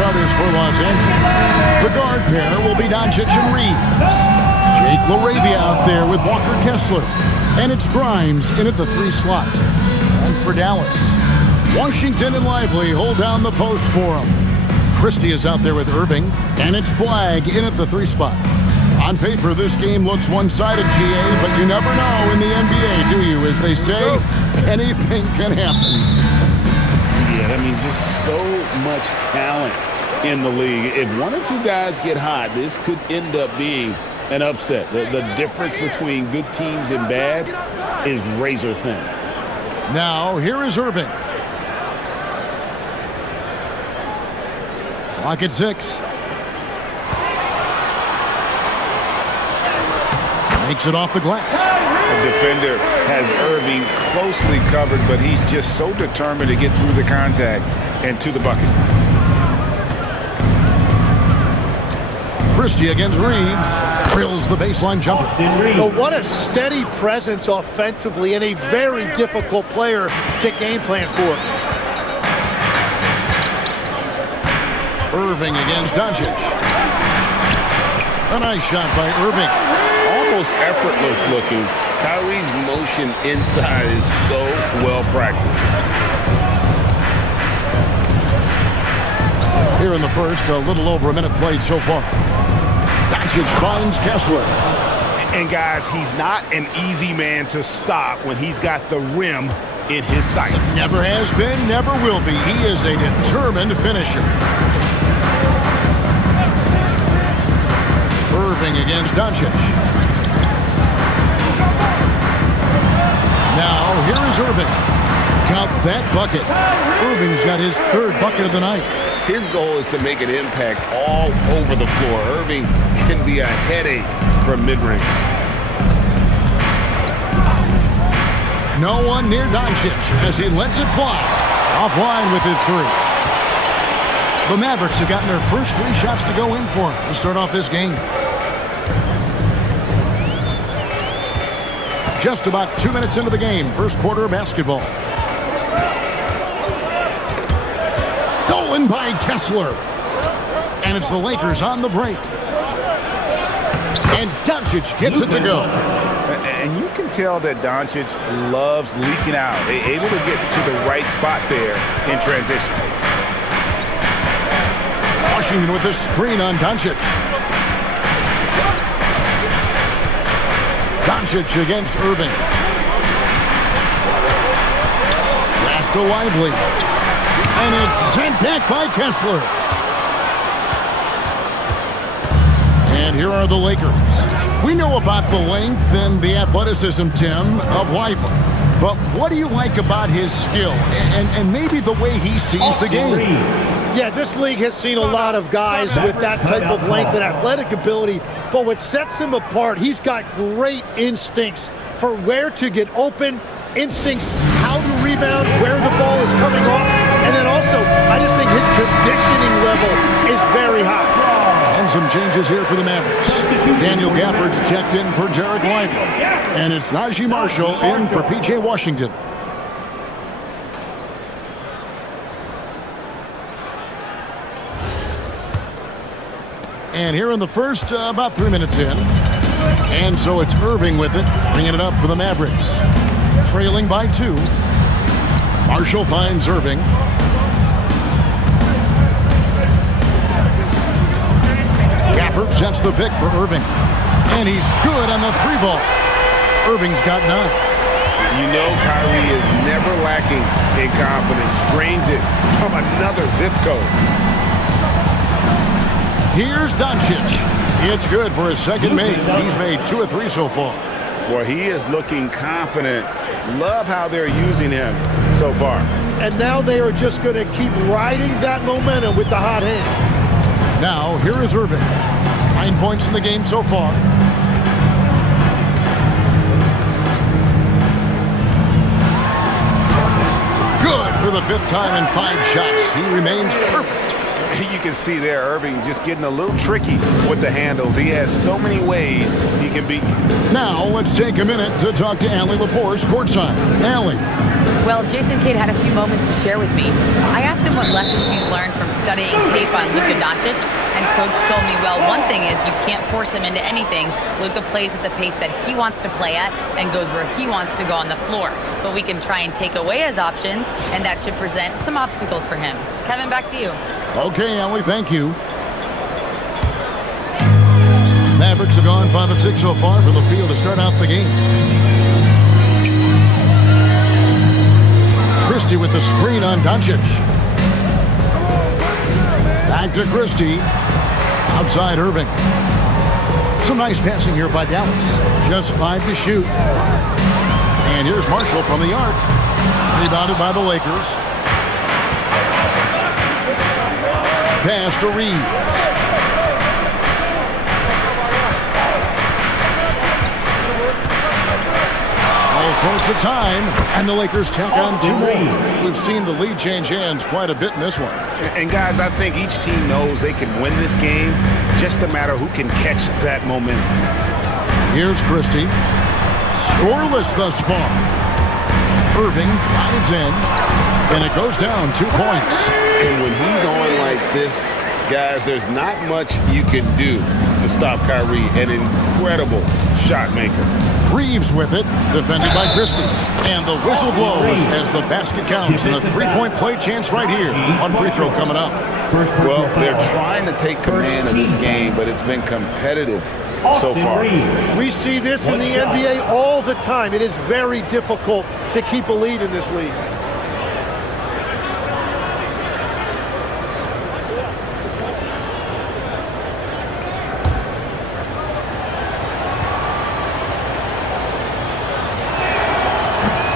starters for Los Angeles. The guard pair will be Doncic and Reeves. Jake LaRavia out there with Walker Kessler. And it's Grimes in at the 3 slot. And for Dallas, Washington and Lively hold down the post for him. Christie is out there with Irving. And it's Flagg in at the 3 spot. On paper, this game looks one-sided, GA, but you never know in the NBA, do you? As they say, anything can happen. Yeah, that means just so much talent in the league. If one or two guys get hot, this could end up being an upset. The difference between good teams and bad is razor thin. Now, here is Irving. Clock at 6. Makes it off the glass. The defender has Irving closely covered, but he's just so determined to get through the contact and to the bucket. Christie against Reeves. Drills the baseline jumper. But what a steady presence offensively and a very difficult player to game plan for. Irving against Doncic. A nice shot by Irving. Almost effortless looking. Kyrie's motion inside is so well practiced. Here in the first, a little over a minute played so far. Doncic finds Kessler. And guys, he's not an easy man to stop when he's got the rim in his sights. Never has been, never will be. He is a determined finisher. Irving against Doncic. Now, here is Irving. Count that bucket. Irving's got his 3rd bucket of the night. His goal is to make an impact all over the floor. Irving can be a headache from mid-range. No one near Doncic as he lets it fly. Offline with his 3. The Mavericks have gotten their first 3 shots to go in for him to start off this game. Just about 2 minutes into the game, first quarter of basketball. Stolen by Kessler. And it's the Lakers on the break. And Doncic gets it to go. And you can tell that Doncic loves leaking out, able to get to the right spot there in transition. Washington with the screen on Doncic. Doncic against Irving. Pass to Lively. And it's sent back by Kessler. And here are the Lakers. We know about the length and the athleticism, Tim, of Lively. But what do you like about his skill and maybe the way he sees the game? Yeah, this league has seen a lot of guys with that type of length and athletic ability, but what sets him apart, he's got great instincts for where to get open, instincts how to rebound, where the ball is coming off, and then also, I just think his conditioning level is very high. And some changes here for the Mavericks. Daniel Gafford's checked in for Jarrett Lively. And it's Najee Marshall in for P.J. Washington. And here in the first, about 3 minutes in. And so it's Irving with it, bringing it up for the Mavericks. Trailing by 2. Marshall finds Irving. Gafford sets the pick for Irving. And he's good on the 3 ball. Irving's got 9. You know Kyrie is never lacking in confidence. Drains it from another zip code. Here's Doncic. It's good for his 2nd make. He's made 2 of 3 so far. Well, he is looking confident. Love how they're using him so far. And now they are just going to keep riding that momentum with the hot hand. Now, here is Irving. 9 points in the game so far. Good for the 5th time in 5 shots. He remains perfect. You can see there Irving just getting a little tricky with the handles. He has so many ways he can beat you. Now, let's take a minute to talk to Allie LaForce courtside. Allie. Well, Jason Kidd had a few moments to share with me. I asked him what lessons he's learned from studying tape on Luka Doncic, and Coach told me, well, one thing is you can't force him into anything. Luka plays at the pace that he wants to play at and goes where he wants to go on the floor. But we can try and take away his options, and that should present some obstacles for him. Kevin, back to you. Okay, Ellie, thank you. Mavericks have gone 5 of 6 so far from the field to start out the game. Christie with the screen on Doncic. Back to Christie. Outside Irving. Some nice passing here by Dallas. Just 5 to shoot. And here's Marshall from the arc. Rebounded by the Lakers. Pass to Reeves. All sorts of time, and the Lakers tack on 2 more. We've seen the lead change hands quite a bit in this one. And guys, I think each team knows they can win this game, just a matter who can catch that momentum. Here's Christie. Scoreless thus far. Irving drives in, and it goes down 2 points. And when he's on like this, guys, there's not much you can do to stop Kyrie, an incredible shot maker. Reeves with it, defended by Christie. And the whistle blows as the basket counts, and a 3-point play chance right here. One free throw coming up. Well, they're trying to take command of this game, but it's been competitive so far. We see this in the NBA all the time. It is very difficult to keep a lead in this league.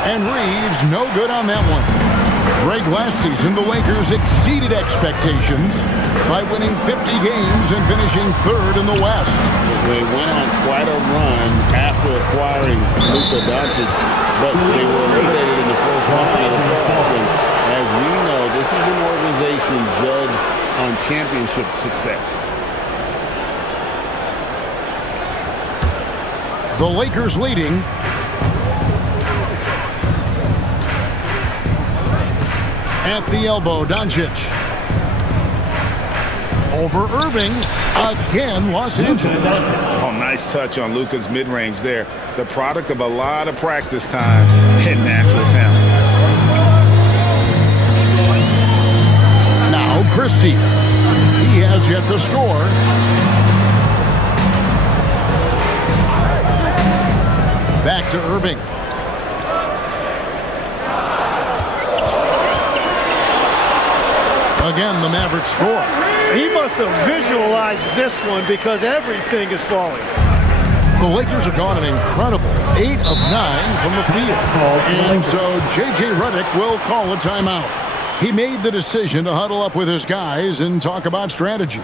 And Reeves, no good on that one. Greg, last season, the Lakers exceeded expectations by winning 50 games and finishing 3rd in the West. They went on quite a run after acquiring Luka Doncic, but they were eliminated in the first round of the playoffs. And as we know, this is an organization judged on championship success. The Lakers leading. At the elbow, Doncic. Over Irving. Again, Los Angeles. Oh, nice touch on Luka's mid-range there. The product of a lot of practice time and natural talent. Now Christie. He has yet to score. Back to Irving. Again, the Mavericks score. He must have visualized this one because everything is falling. The Lakers have gone an incredible 8 of 9 from the field. And so J.J. Redick will call a timeout. He made the decision to huddle up with his guys and talk about strategy.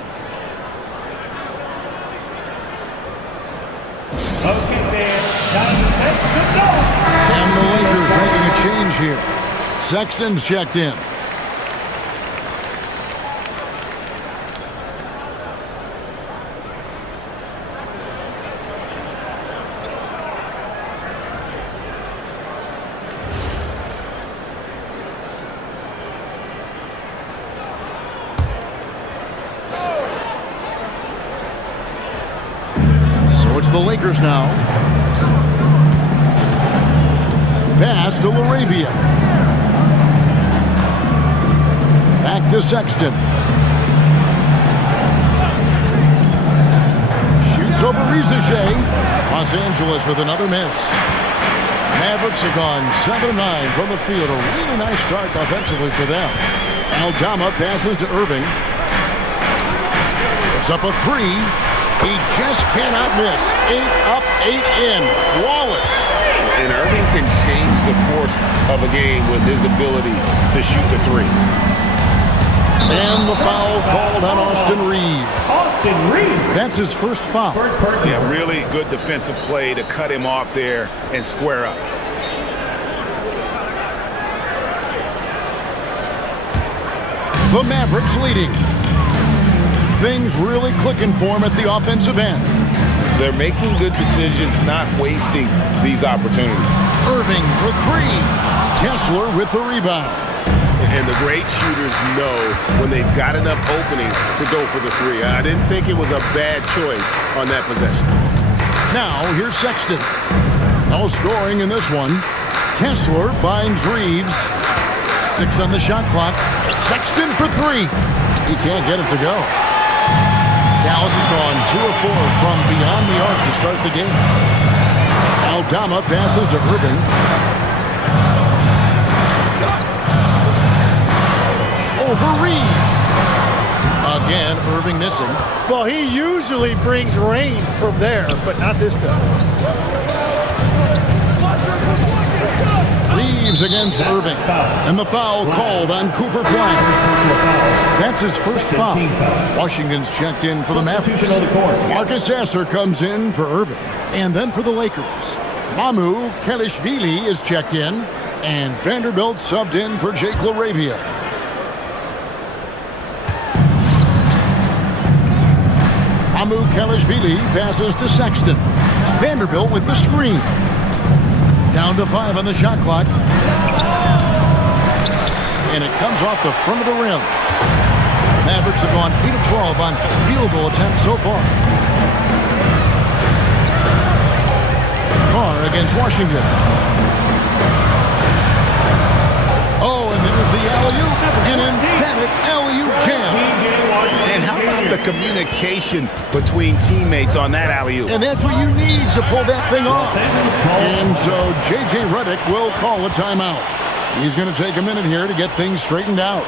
And the Lakers making a change here. Sexton's checked in. It's the Lakers now. Pass to LaRavia. Back to Sexton. Shoots over Rizachet. Los Angeles with another miss. Mavericks have gone 7-9 from the field. A really nice start offensively for them. Aldama passes to Irving. It's up a 3. He just cannot miss. 8 up, 8 in. Flawless. And Irving can change the course of a game with his ability to shoot the 3. And the foul called on Austin Reeves. Austin Reeves. That's his first foul. Yeah, really good defensive play to cut him off there and square up. The Mavericks leading. Things really clicking for him at the offensive end. They're making good decisions, not wasting these opportunities. Irving for 3. Kessler with the rebound. And the great shooters know when they've got enough opening to go for the three. I didn't think it was a bad choice on that possession. Now, here's Sexton. No scoring in this one. Kessler finds Reeves. 6 on the shot clock. Sexton for 3. He can't get it to go. Dallas has gone 2 of 4 from beyond the arc to start the game. Aldama passes to Irving. Over Reeves. Again, Irving missing. Well, he usually brings rain from there, but not this time. Reeves against Irving. And the foul called on Cooper Flag. That's his first foul. Washington's checked in for the Mavericks. Marcus Sasser comes in for Irving. And then for the Lakers, Mamu Kelishvili is checked in. And Vanderbilt subbed in for Jake LaRavia. Mamu Kelishvili passes to Sexton. Vanderbilt with the screen. Down to 5 on the shot clock. And it comes off the front of the rim. The Mavericks have gone 8 of 12 on field goal attempts so far. Carr against Washington. Oh, and there's the alley-oop. An emphatic alley-oop jam. And how about the communication between teammates on that alley-oop? And that's what you need to pull that thing off. And so J.J. Redick will call a timeout. He's going to take a minute here to get things straightened out.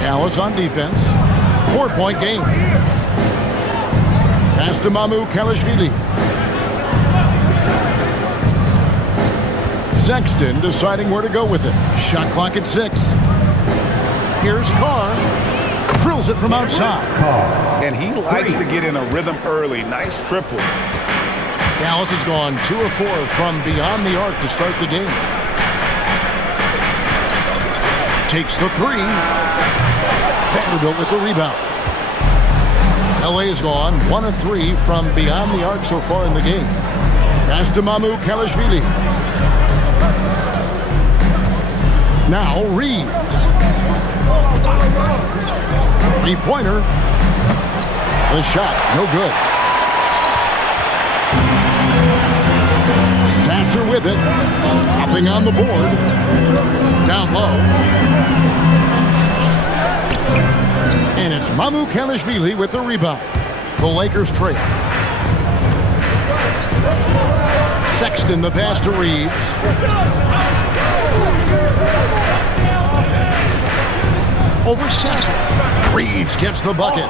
Dallas on defense. 4-point game. Pass to Mamu Kelishvili. Sexton deciding where to go with it. Shot clock at 6. Here's Carr. Drills it from outside. And he likes to get in a rhythm early. Nice triple. Dallas has gone 2 of 4 from beyond the arc to start the game. Takes the 3. Vanderbilt with the rebound. LA has gone 1 of 3 from beyond the arc so far in the game. Pass to Mamu Kelishvili. Now Reeves. 3-pointer. The shot, no good. Sasser with it. Nothing on the board. Down low. And it's Mamu Kelishvili with the rebound. The Lakers trail. Sexton the pass to Reeves. Over Sasser. Reeves gets the bucket.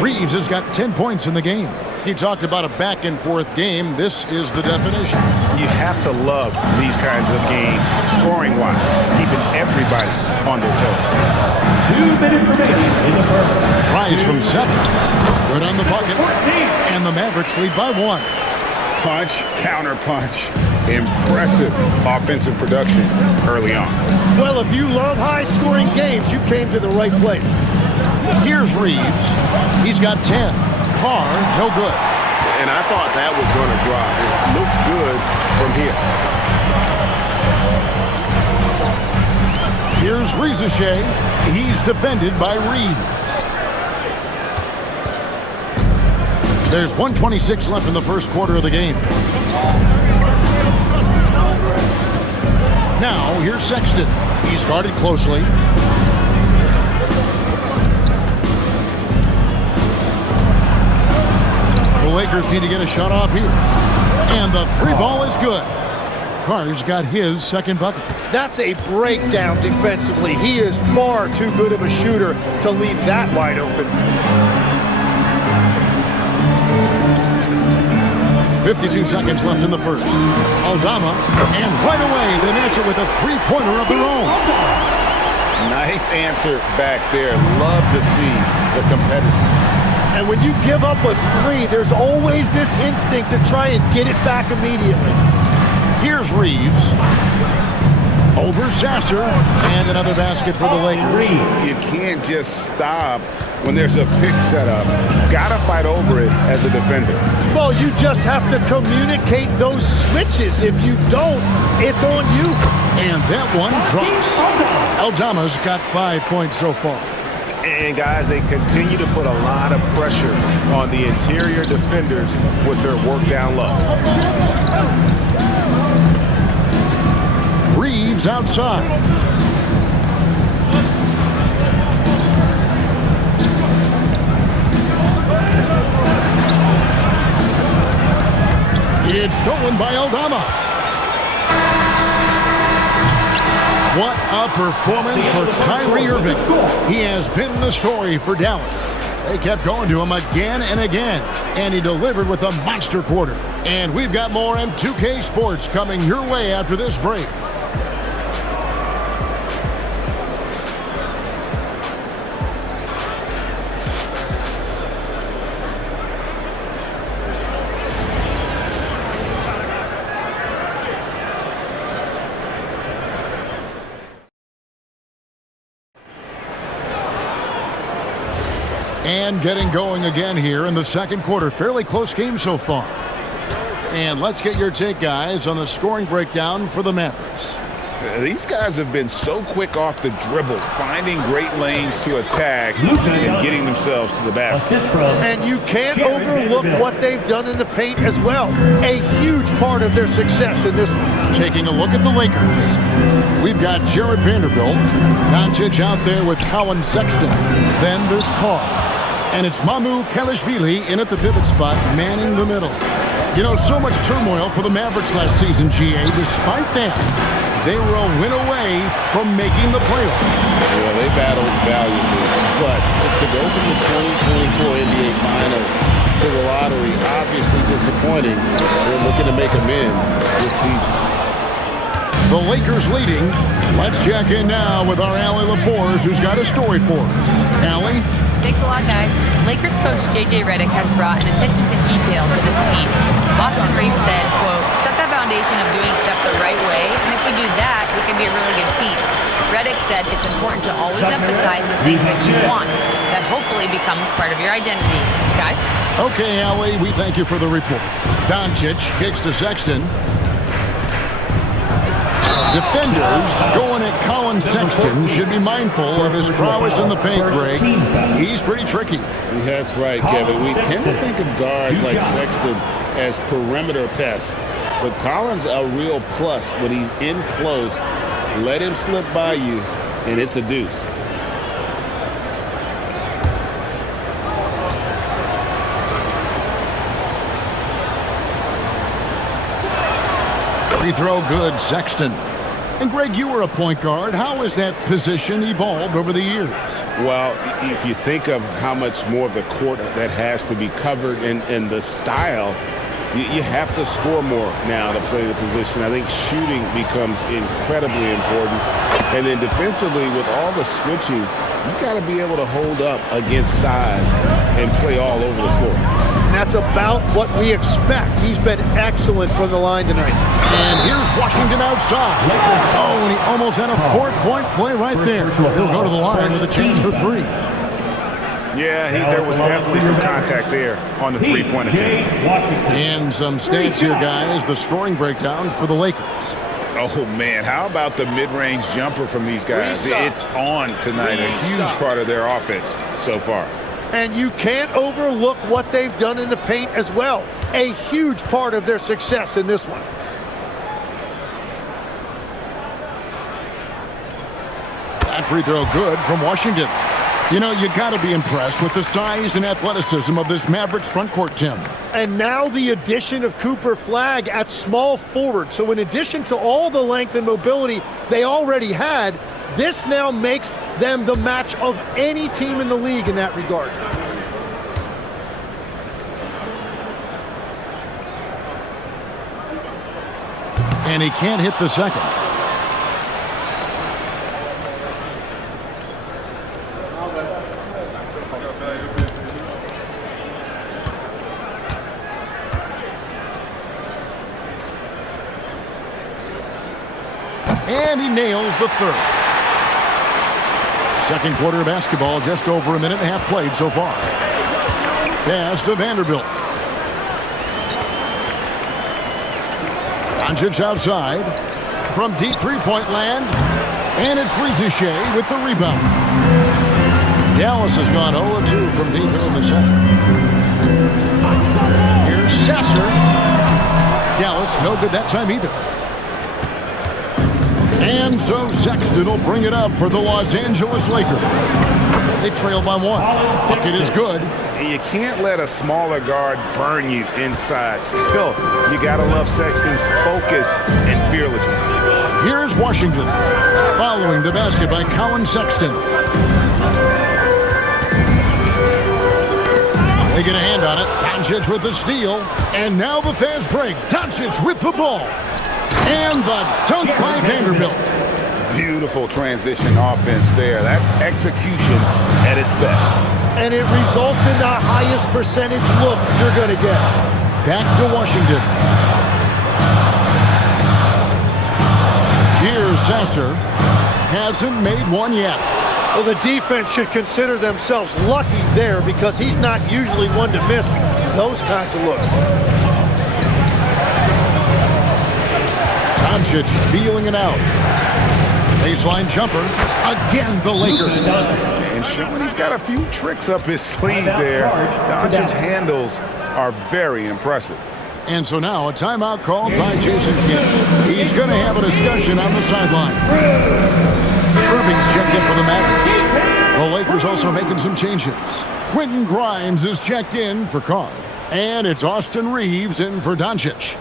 Reeves has got 10 points in the game. He talked about a back-and-forth game. This is the definition. You have to love these kinds of games, scoring-wise, keeping everybody on their toes. 2 minutes remaining in the first. Tries from 7. Good on the bucket. And the Mavericks lead by 1. Punch, counter punch. Impressive offensive production early on. Well, if you love high-scoring games, you came to the right place. Here's Reeves. He's got 10. Carr, no good. And I thought that was going to drop. It looked good from here. Here's Rizeshe. He's defended by Reed. There's 1:26 left in the first quarter of the game. Now, here's Sexton. He's guarded closely. The Lakers need to get a shot off here. And the 3 ball is good. Carr's got his second bucket. That's a breakdown defensively. He is far too good of a shooter to leave that wide open. 52 seconds left in the first. Aldama, and right away they match it with a three-pointer of their own. Nice answer back there. Love to see the competitiveness. And when you give up a three, there's always this instinct to try and get it back immediately. Here's Reeves. Over Sasser, and another basket for the Lakers. You can't just stop when there's a pick set up. Gotta fight over it as a defender. Well, you just have to communicate those switches. If you don't, it's on you. And that one drops. Aldama's got 5 points so far. And guys, they continue to put a lot of pressure on the interior defenders with their work down low. Reeves outside. It's stolen by Aldama. What a performance for Kyrie Irving. He has been the story for Dallas. They kept going to him again and again, and he delivered with a monster quarter. And we've got more M2K Sports coming your way after this break. And getting going again here in the second quarter. Fairly close game so far. And let's get your take, guys, on the scoring breakdown for the Mavericks. These guys have been so quick off the dribble, finding great lanes to attack and getting themselves to the basket. And you can't overlook what they've done in the paint as well. A huge part of their success in this one. Taking a look at the Lakers. We've got Jared Vanderbilt. Doncic out there with Colin Sexton. Then there's Carr. And it's Mamu Kalishvili in at the pivot spot, manning the middle. You know, so much turmoil for the Mavericks last season, GA. Despite that, they were a win away from making the playoffs. Well, they battled valiantly. But to go from the 2024 NBA Finals to the lottery, obviously disappointing. They're looking to make amends this season. The Lakers leading. Let's check in now with our Allie LaForce, who's got a story for us. Allie? Thanks a lot, guys. Lakers coach J.J. Redick has brought an attention to detail to this team. Boston Reeves said, quote, set the foundation of doing stuff the right way, and if we do that, we can be a really good team. Redick said it's important to always emphasize the things that you want. That hopefully becomes part of your identity. Guys? Okay, Allie, we thank you for the report. Doncic kicks to Sexton. Defenders going at Colin Sexton should be mindful of his prowess in the paint, Greg. He's pretty tricky. That's right, Kevin. We tend to think of guards like Sexton as perimeter pests, but Colin's a real plus when he's in close. Let him slip by you, and it's a deuce. Free throw good, Sexton. And Greg, you were a point guard. How has that position evolved over the years? Well, if you think of how much more of the court that has to be covered and the style, you have to score more now to play the position. I think shooting becomes incredibly important. And then defensively, with all the switching, you got to be able to hold up against size and play all over the floor. That's about what we expect. He's been excellent from the line tonight. And here's Washington outside. Oh, and he almost had a 4-point play right there. He'll go to the line with a chance for three. Yeah, there was definitely some contact there on the three-point attempt. And some stats here, guys. The scoring breakdown for the Lakers. Oh, man, how about the mid-range jumper from these guys? It's on tonight, a huge part of their offense so far. And you can't overlook what they've done in the paint as well. A huge part of their success in this one. That free throw good from Washington. You know, you got to be impressed with the size and athleticism of this Mavericks front court, Tim. And now the addition of Cooper Flagg at small forward. So in addition to all the length and mobility they already had, this now makes them the match of any team in the league in that regard. And he can't hit the second. And he nails the third. Second quarter of basketball, just over a minute and a half played so far. Pass to Vanderbilt. Doncic outside from deep three-point land. And it's Rizichet with the rebound. Dallas has gone 0-2 from deep in the second. Here's Sasser. Dallas, no good that time either. And so Sexton will bring it up for the Los Angeles Lakers. They trail by one. Bucket is good. And you can't let a smaller guard burn you inside. Still, you got to love Sexton's focus and fearlessness. Here's Washington following the basket by Colin Sexton. They get a hand on it. Doncic with the steal. And now the fast break. Doncic with the ball. And the dunk by Vanderbilt. Beautiful transition offense there. That's execution at its best. And it results in the highest percentage look you're going to get. Back to Washington. Here's Sasser. Hasn't made one yet. Well, the defense should consider themselves lucky there because he's not usually one to miss those kinds of looks. Doncic feeling it out. Baseline jumper. Again, the Lakers. And showing he's got a few tricks up his sleeve there. Doncic's handles are very impressive. And so now a timeout called by Jason Kidd. He's going to have a discussion on the sideline. Irving's checked in for the Mavericks. The Lakers also making some changes. Quentin Grimes is checked in for Carr. And it's Austin Reeves in for Doncic.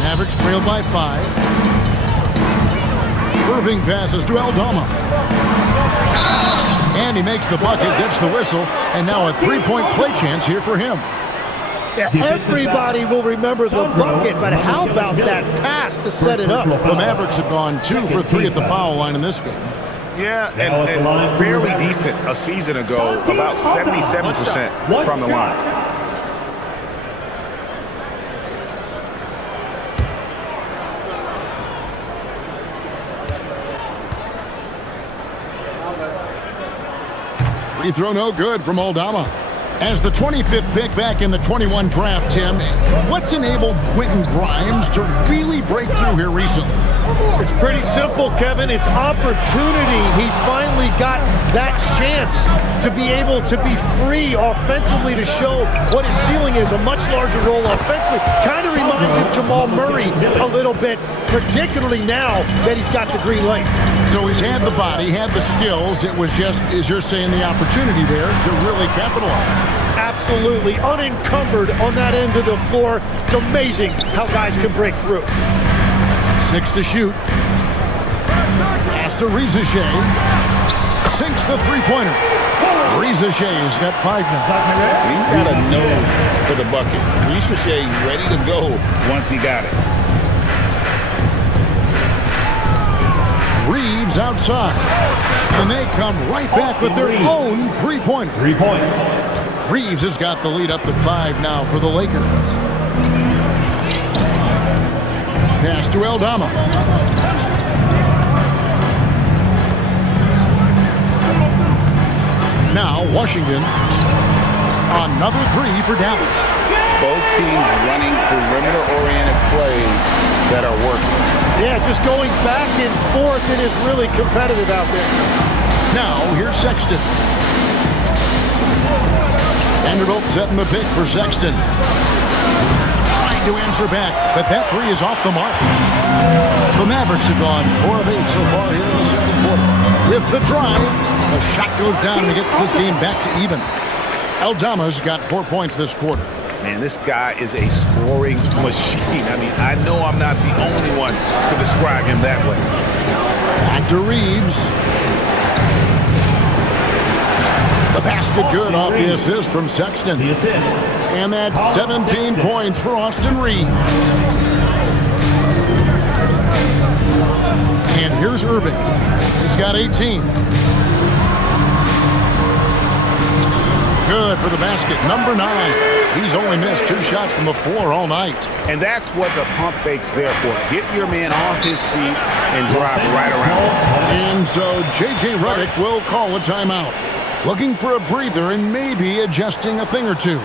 Mavericks trail by 5. Irving passes to Aldama. And he makes the bucket, gets the whistle, and now a three-point play chance here for him. Yeah, everybody will remember the bucket, but how about that pass to set it up? The Mavericks have gone 2 for 3 at the foul line in this game. Yeah, and fairly decent a season ago, about 77% from the line. Free throw no good from Aldama. As the 25th pick back in the 21 draft, Tim, what's enabled Quentin Grimes to really break through here recently? It's pretty simple, Kevin. It's opportunity. He finally got that chance to be able to be free offensively to show what his ceiling is, a much larger role offensively. Kind of reminds him of Jamal Murray a little bit, particularly now that he's got the green light. So he's had the body, had the skills. It was just, as you're saying, the opportunity there to really capitalize. Absolutely unencumbered on that end of the floor. It's amazing how guys can break through. 6 to shoot. Pass to Rizichet. Sinks the three-pointer. Rizichet's got 5 now. He's got a nose for the bucket. Rizichet ready to go once he got it. Reeves outside. And they come right back with their own three-pointer. 3 points. Reeves has got the lead up to 5 now for the Lakers. Pass to Aldama. Now Washington. Another 3 for Dallas. Both teams running perimeter-oriented plays that are working. Yeah, just going back and forth. It is really competitive out there. Now here's Sexton. Vanderbilt setting the pick for Sexton. Trying to answer back, but that three is off the mark. The Mavericks have gone 4 of 8 so far here in the second quarter. With the drive, the shot goes down and gets this game back to even. Aldama's got 4 points this quarter. Man, this guy is a scoring machine. I mean, I know I'm not the only one to describe him that way. Back to Reeves. The basket good off the assist from Sexton. The assist. And that's 17 points for Austin Reeves. And here's Irving. He's got 18. Good for the basket. Number 9. He's only missed 2 shots from the floor all night. And that's what the pump fake's there for. Get your man off his feet and drive right around. And so J.J. Redick will call a timeout. Looking for a breather and maybe adjusting a thing or two.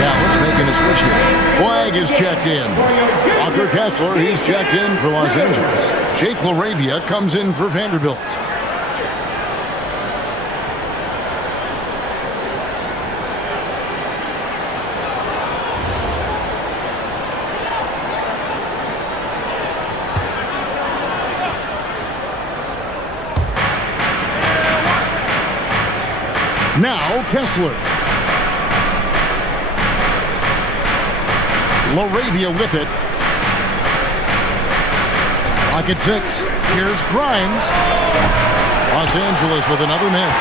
Dallas making a switch here. Flag is checked in. Walker Kessler, he's checked in for Los Angeles. Jake LaRavia comes in for Vanderbilt. Now Kessler. LaRavia with it. Clock at 6. Here's Grimes. Los Angeles with another miss.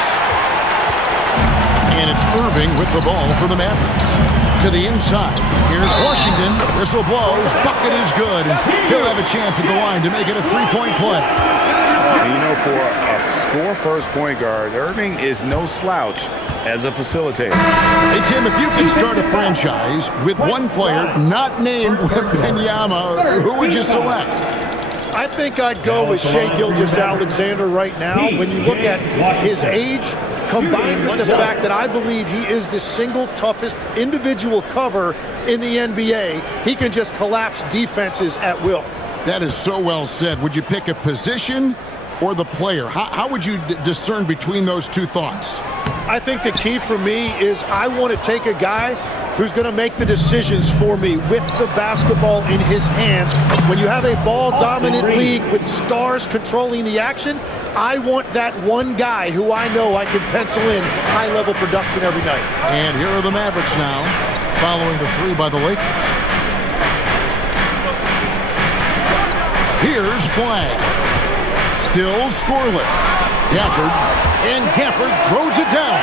And it's Irving with the ball for the Mavericks. To the inside. Here's Washington. Whistle blows. Bucket is good. He'll have a chance at the line to make it a 3-point play. And you know, for a score-first point guard, Irving is no slouch as a facilitator. Hey, Tim, if you could start a franchise with one player not named Wembanyama, who would you select? I think I'd go with Shai Gilgeous-Alexander right now. When you look at his age, combined with the fact that I believe he is the single toughest individual cover in the NBA, he can just collapse defenses at will. That is so well said. Would you pick a position or the player? How would you discern between those two thoughts? I think the key for me is I want to take a guy who's going to make the decisions for me with the basketball in his hands. When you have a ball-dominant league with stars controlling the action, I want that one guy who I know I can pencil in high-level production every night. And here are the Mavericks now, following the 3 by the Lakers. Here's Flag. Still scoreless. Gafford. And Gafford throws it down.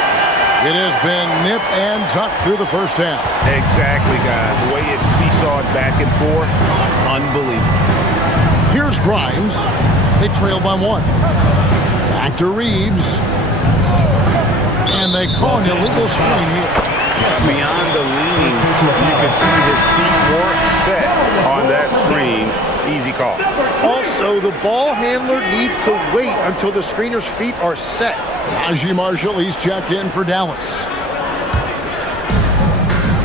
It has been nip and tuck through the first half. Exactly, guys. The way it's seesawed back and forth, unbelievable. Here's Grimes. They trail by 1. Back to Reeves. And they call an illegal screen here. Beyond the leaning, you can see his feet weren't set on that screen. Easy call. Also, the ball handler needs to wait until the screener's feet are set. Najee Marshall, he's checked in for Dallas.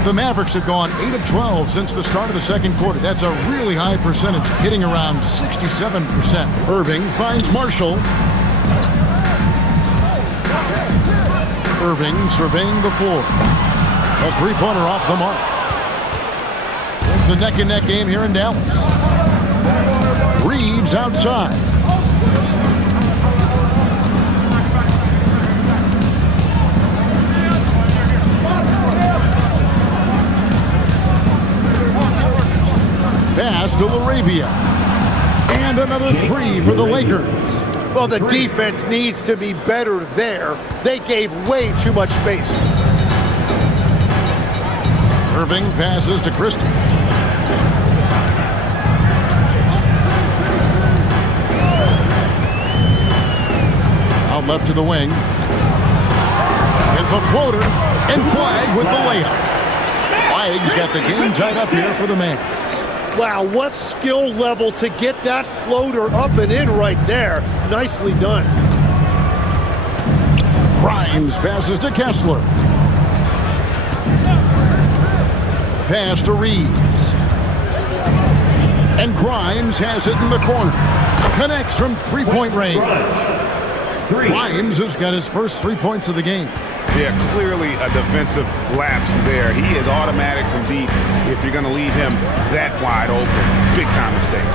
The Mavericks have gone 8 of 12 since the start of the second quarter. That's a really high percentage, hitting around 67%. Irving finds Marshall. Irving surveying the floor. A 3-pointer off the mark. It's a neck-and-neck game here in Dallas. Reeves outside. Pass to LaRavia. And another 3 for the Lakers. Well, the defense needs to be better there. They gave way too much space. Irving passes to Christie. Out left to the wing. And the floater. And Flag with the layup. Flag's got the game tied up here for the Mavericks. Wow, what skill level to get that floater up and in right there. Nicely done. Grimes passes to Kessler. pass to Reeves. And Grimes has it in the corner. Connects from three-point range. Grimes has got his first 3 points of the game. Yeah, clearly a defensive lapse there. He is automatic from deep if you're going to leave him that wide open. Big-time mistake.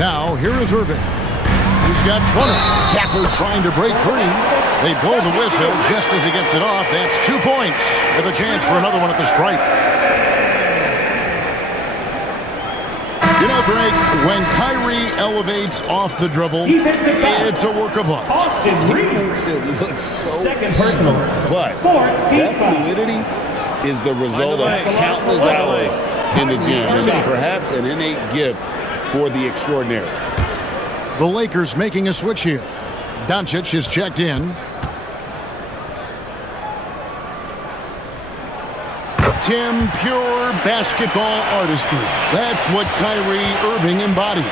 Now, here is Irving. He's got Trunner. Gafford trying to break free. They blow the whistle just as he gets it off. That's 2 points with a chance for another one at the stripe. You know, Greg, when Kyrie elevates off the dribble, it's a work of art. He makes it look so Second personal. But that fluidity is the result of countless hours in the gym, and perhaps an innate gift for the extraordinary. The Lakers making a switch here. Doncic is checked in. Tim, pure basketball artistry. That's what Kyrie Irving embodies.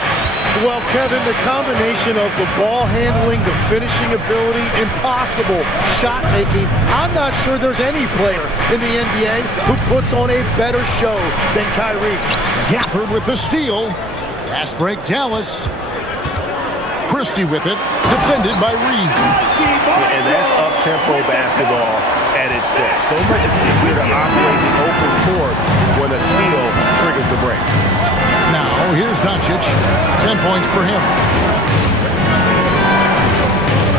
Well, Kevin, the combination of the ball handling, the finishing ability, impossible shot making. I'm not sure there's any player in the NBA who puts on a better show than Kyrie. Gafford with the steal. Fast break, Dallas. Christie with it, defended by Reed. And that's up-tempo basketball at its best. So much easier to operate the open court when a steal triggers the break. Now, here's Doncic. 10 points for him.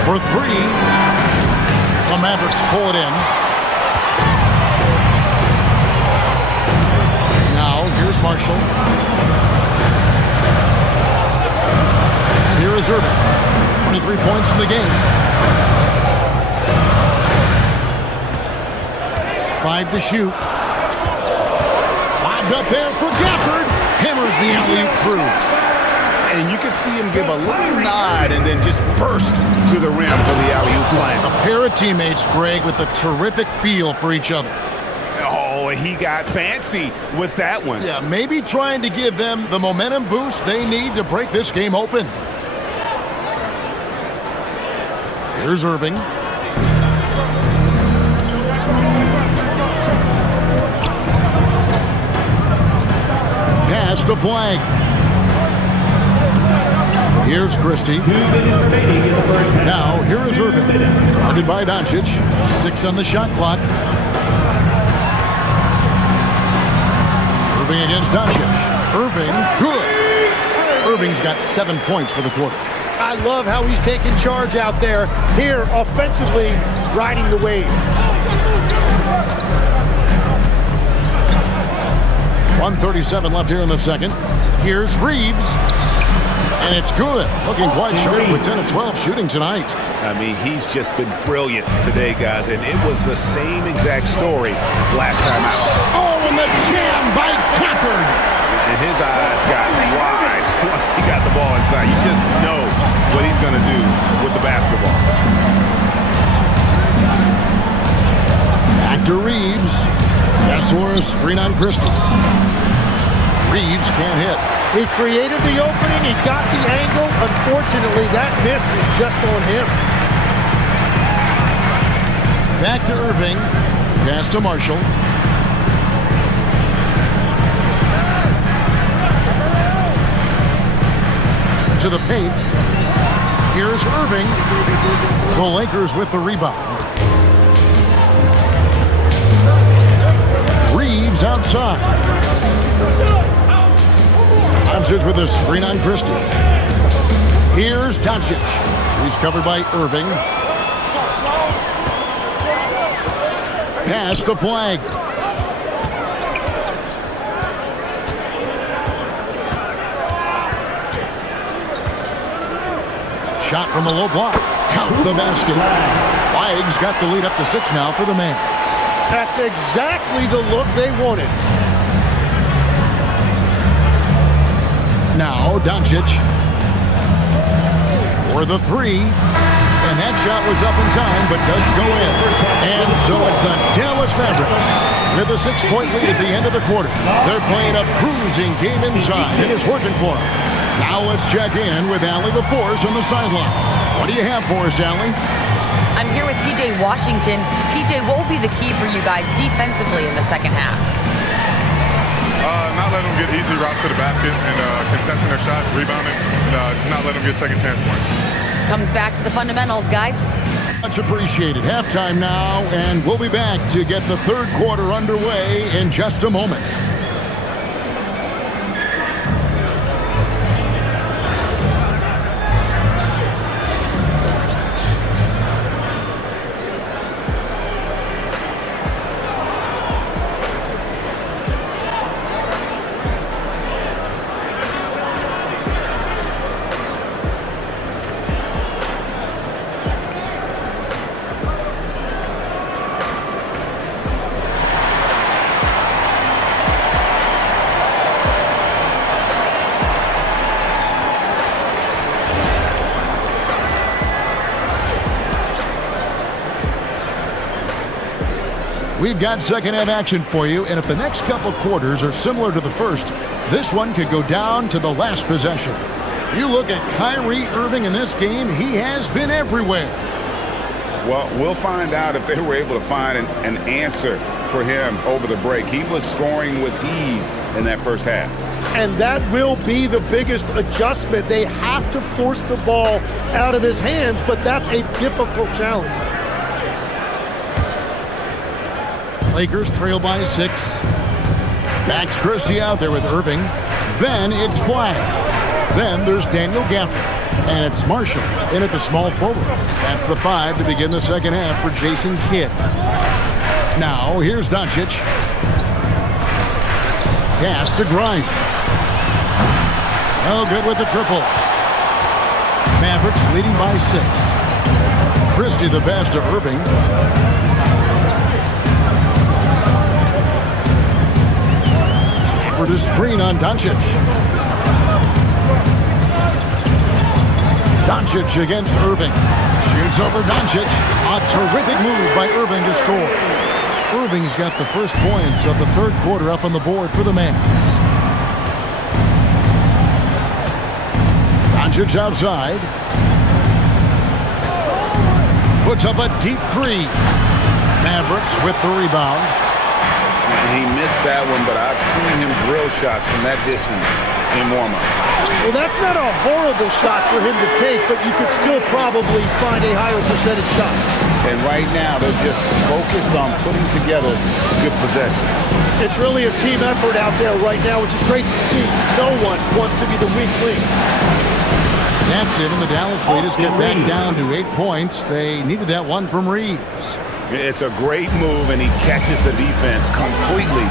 For 3, the Mavericks pull it in. Now, here's Marshall. Here is Irving. 23 points in the game. 5 to shoot. Lobbed up there for Gafford. Hammers the alley-oop through. And you can see him give a little nod and then just burst to the rim for the alley-oop slam. A pair of teammates, Greg, with a terrific feel for each other. Oh, he got fancy with that one. Yeah, maybe trying to give them the momentum boost they need to break this game open. Here's Irving. Pass to Flag. Here's Christie. 2 minutes remaining in the first half. Now, here is Irving. Guarded by Doncic. 6 on the shot clock. Irving against Doncic. Irving, good. Irving's got 7 points for the quarter. I love how he's taking charge out there. Here, offensively, riding the wave. 1:37 left here in the second. Here's Reeves. And it's good. Looking quite sharp with 10 of 12 shooting tonight. I mean, he's just been brilliant today, guys, and it was the same exact story last time out. Oh, and the jam by Gafford. And his eyes got wide once he got the ball inside. You just know what he's going to do with the basketball. Back to Reeves. Kessler, screen on Christie. Reeves can't hit. He created the opening. He got the angle. Unfortunately, that miss is just on him. Back to Irving. Pass to Marshall. To the paint. Here's Irving. The Lakers with the rebound. Reeves outside. Doncic with a screen on Christie. Here's Doncic. He's covered by Irving. Pass to Flag. Shot from the low block. Count the basket. Flag's got the lead up to 6 now for the Mavs. That's exactly the look they wanted. Now Doncic for the 3. And that shot was up in time, but doesn't go in. And so it's the Dallas Mavericks with a 6-point lead at the end of the quarter. They're playing a cruising game inside. It is working for them. Now let's check in with Allie LaForce on the sideline. What do you have for us, Allie? I'm here with PJ Washington. PJ, what will be the key for you guys defensively in the second half? Not letting them get easy routes to the basket and contesting their shots, rebounding, and not letting them get second chance points. Comes back to the fundamentals, guys. Much appreciated. Halftime now, and we'll be back to get the third quarter underway in just a moment. We've got second half action for you, and if the next couple quarters are similar to the first, this one could go down to the last possession. You look at Kyrie Irving in this game, he has been everywhere. Well, we'll find out if they were able to find an answer for him over the break. He was scoring with ease in that first half. And that will be the biggest adjustment. They have to force the ball out of his hands, but that's a difficult challenge. Lakers trail by 6. Max Christie out there with Irving. Then it's Flag. Then there's Daniel Gafford. And it's Marshall in at the small forward. That's the 5 to begin the second half for Jason Kidd. Now here's Doncic. Pass to Grimes. No good with the triple. Mavericks leading by 6. Christie the pass to Irving. For the screen on Doncic. Doncic against Irving. Shoots over Doncic. A terrific move by Irving to score. Irving's got the first points of the third quarter up on the board for the Mavs. Doncic outside. Puts up a deep 3. Mavericks with the rebound. He missed that one, but I've seen him drill shots from that distance in warm-up. Well, that's not a horrible shot for him to take, but you could still probably find a higher percentage shot. And right now, they're just focused on putting together good possession. It's really a team effort out there right now, which is great to see. No one wants to be the weak link. That's it, and the Dallas lead has get back down to 8 points. They needed that one from Reeves. It's a great move, and he catches the defense completely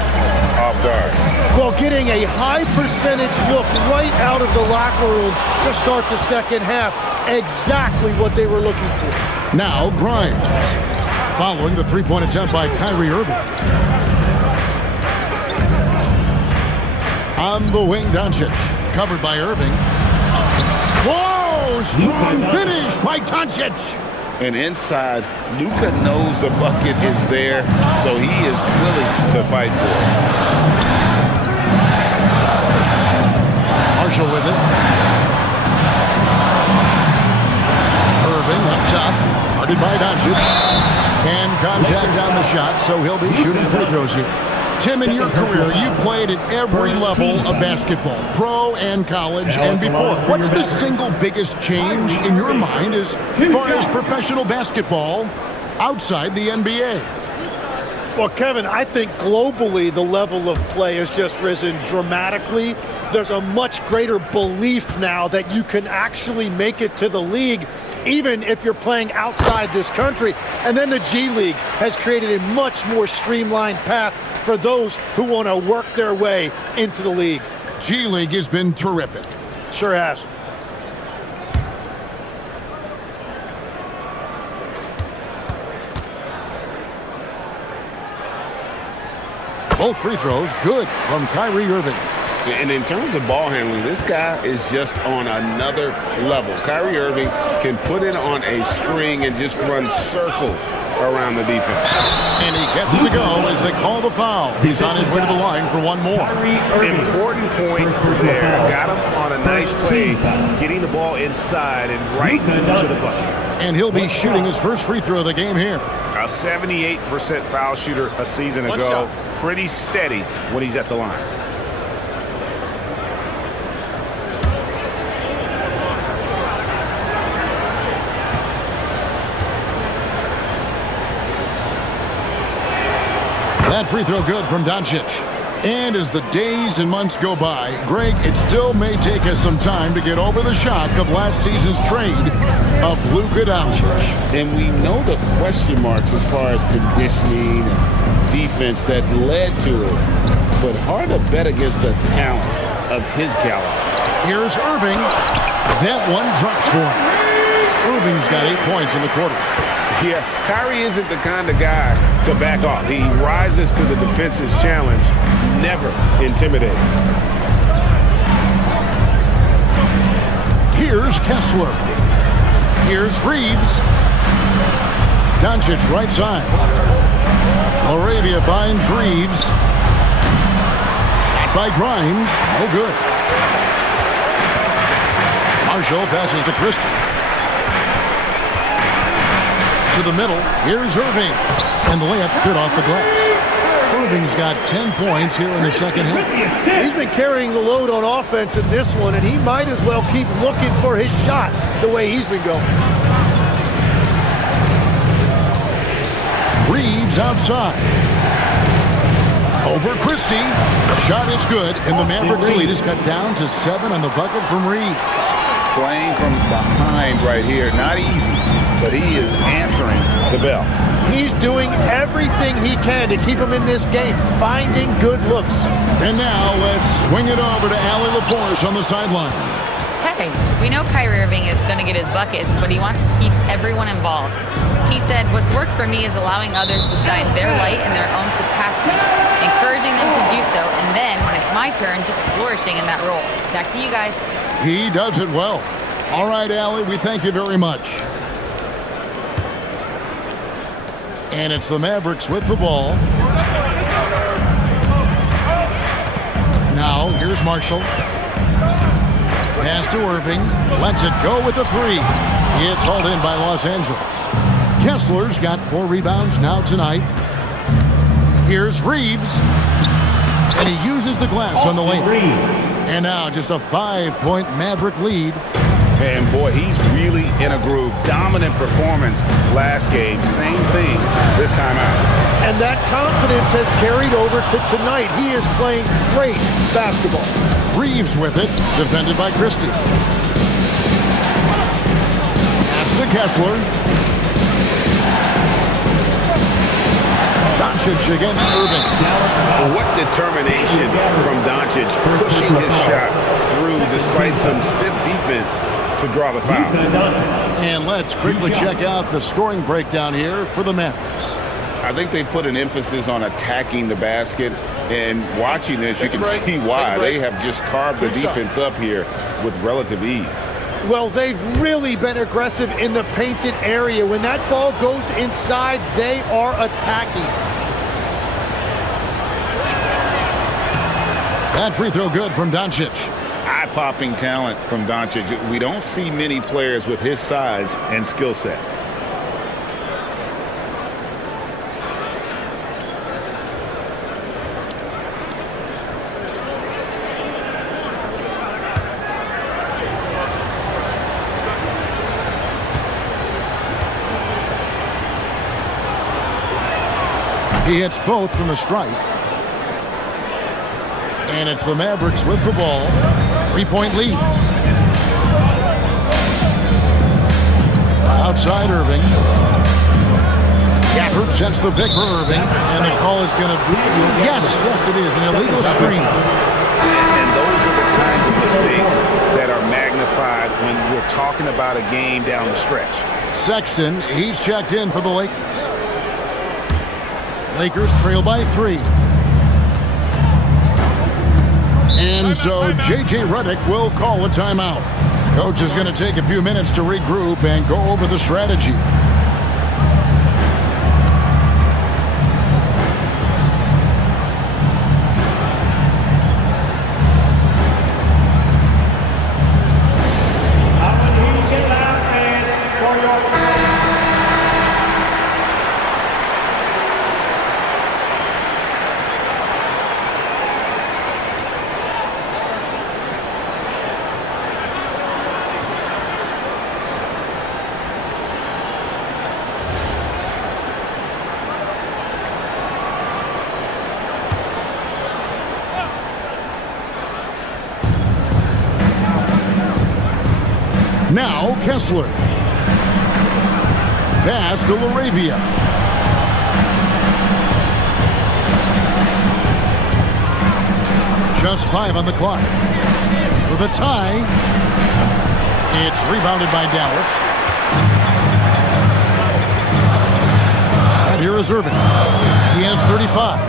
off guard. Well, getting a high percentage look right out of the locker room to start the second half. Exactly what they were looking for. Now Grimes, following the three-point attempt by Kyrie Irving. On the wing, Doncic, covered by Irving. Whoa! Strong finish by Doncic. And inside, Luka knows the bucket is there, so he is willing to fight for it. Marshall with it. Irving up top, guarded by Doncic. And contact on the shot, so he'll be shooting free throws here. Tim, in your career, you played at every level of basketball, pro and college and before. What's the single biggest change in your mind as far as professional basketball outside the NBA? Well, Kevin, I think globally the level of play has just risen dramatically. There's a much greater belief now that you can actually make it to the league, even if you're playing outside this country. And then the G League has created a much more streamlined path for those who want to work their way into the league. G League has been terrific. Sure has. Both free throws good from Kyrie Irving. And in terms of ball handling, this guy is just on another level. Kyrie Irving can put it on a string and just run circles around the defense. And he gets it to go as they call the foul. He's on his way to the line for one more. Important points there. Got him on a nice play, getting the ball inside and right to the bucket. And he'll be shooting his first free throw of the game here. A 78% foul shooter a season ago. Pretty steady when he's at the line. That free throw good from Doncic. And as the days and months go by, Greg, it still may take us some time to get over the shock of last season's trade of Luka Doncic. And we know the question marks as far as conditioning and defense that led to it. But hard to bet against the talent of his caliber. Here's Irving. That one drops for him. Irving's got 8 points in the quarter. Yeah, Kyrie isn't the kind of guy to back off. He rises to the defense's challenge, never intimidated. Here's Kessler. Here's Reeves. Doncic right side. Laravia finds Reeves. Shot by Grimes. No good. Marshall passes to Christie. To the middle. Here's Irving. And the layup's good off the glass. Irving's got 10 points here in the second half. He's been carrying the load on offense in this one, and he might as well keep looking for his shot the way he's been going. Reeves outside. Over Christie. Shot is good, and the Mavericks lead is cut down to 7 on the bucket from Reeves. Playing from behind right here. Not easy, but he is answering the bell. He's doing everything he can to keep him in this game, finding good looks. And now let's swing it over to Allie LaForce on the sideline. Hey, we know Kyrie Irving is going to get his buckets, but he wants to keep everyone involved. He said, what's worked for me is allowing others to shine their light in their own capacity, encouraging them to do so, and then, when it's my turn, just flourishing in that role. Back to you guys. He does it well. All right, Allie, we thank you very much. And it's the Mavericks with the ball. Now, here's Marshall. Pass to Irving. Lets it go with the three. It's hauled in by Los Angeles. Kessler's got 4 rebounds now tonight. Here's Reeves. And he uses the glass on the layup. And now just a 5-point Maverick lead. And boy, he's really in a groove. Dominant performance last game. Same thing this time out. And that confidence has carried over to tonight. He is playing great basketball. Reeves with it, defended by Christie. Pass to Kessler. Doncic against Irving. What determination from Doncic, pushing his shot through despite some stiff defense to draw the foul. And let's quickly check out the scoring breakdown here for the Mavericks. I think they put an emphasis on attacking the basket, and watching this, you can see why. They have just carved the defense up here with relative ease. Well, they've really been aggressive in the painted area. When that ball goes inside, they are attacking. That free throw good from Doncic. Eye-popping talent from Doncic. We don't see many players with his size and skill set. He hits both from the stripe. And it's the Mavericks with the ball. 3-point lead. Outside Irving. Gafford sends the pick for Irving. And the call is going to be, yes, it is, an illegal screen. And those are the kinds of mistakes that are magnified when we're talking about a game down the stretch. Sexton, he's checked in for the Lakers. Lakers trail by 3. And so J.J. Redick will call a timeout. Coach is going to take a few minutes to regroup and go over the strategy. Now Kessler. Pass to Laravia. Just 5 on the clock. For the tie, it's rebounded by Dallas. And here is Irving. He has 35.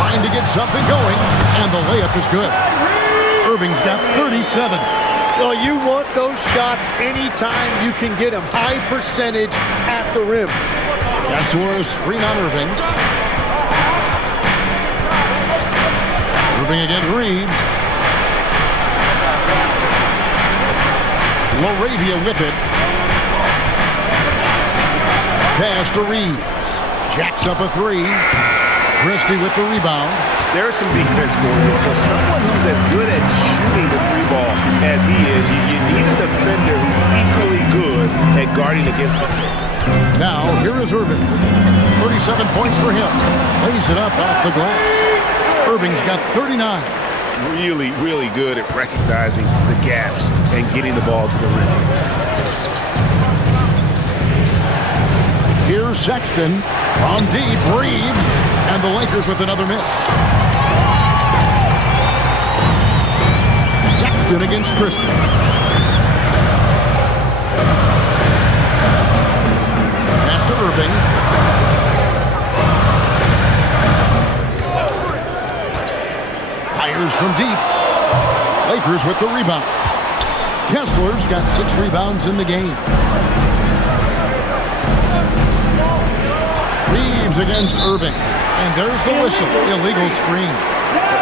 Trying to get something going, and the layup is good. Irving's got 37. Well, you want those shots anytime you can get them. High percentage at the rim. Kessler screen on Irving. Irving against Reeves. Laravia with it. Pass to Reeves. Jacks up a 3. Christie with the rebound. There's some defense for you. For someone who's as good at shooting the 3-ball as he is, you need a defender who's equally good at guarding against him. Now, here is Irving. 37 points for him. Lays it up off the glass. Irving's got 39. Really, really good at recognizing the gaps and getting the ball to the rim. Here's Sexton. From deep, Reeves. And the Lakers with another miss. Sexton against Christie. Irving. Fires from deep. Lakers with the rebound. Kessler's got 6 rebounds in the game. Reeves against Irving. And there's the whistle. Illegal screen.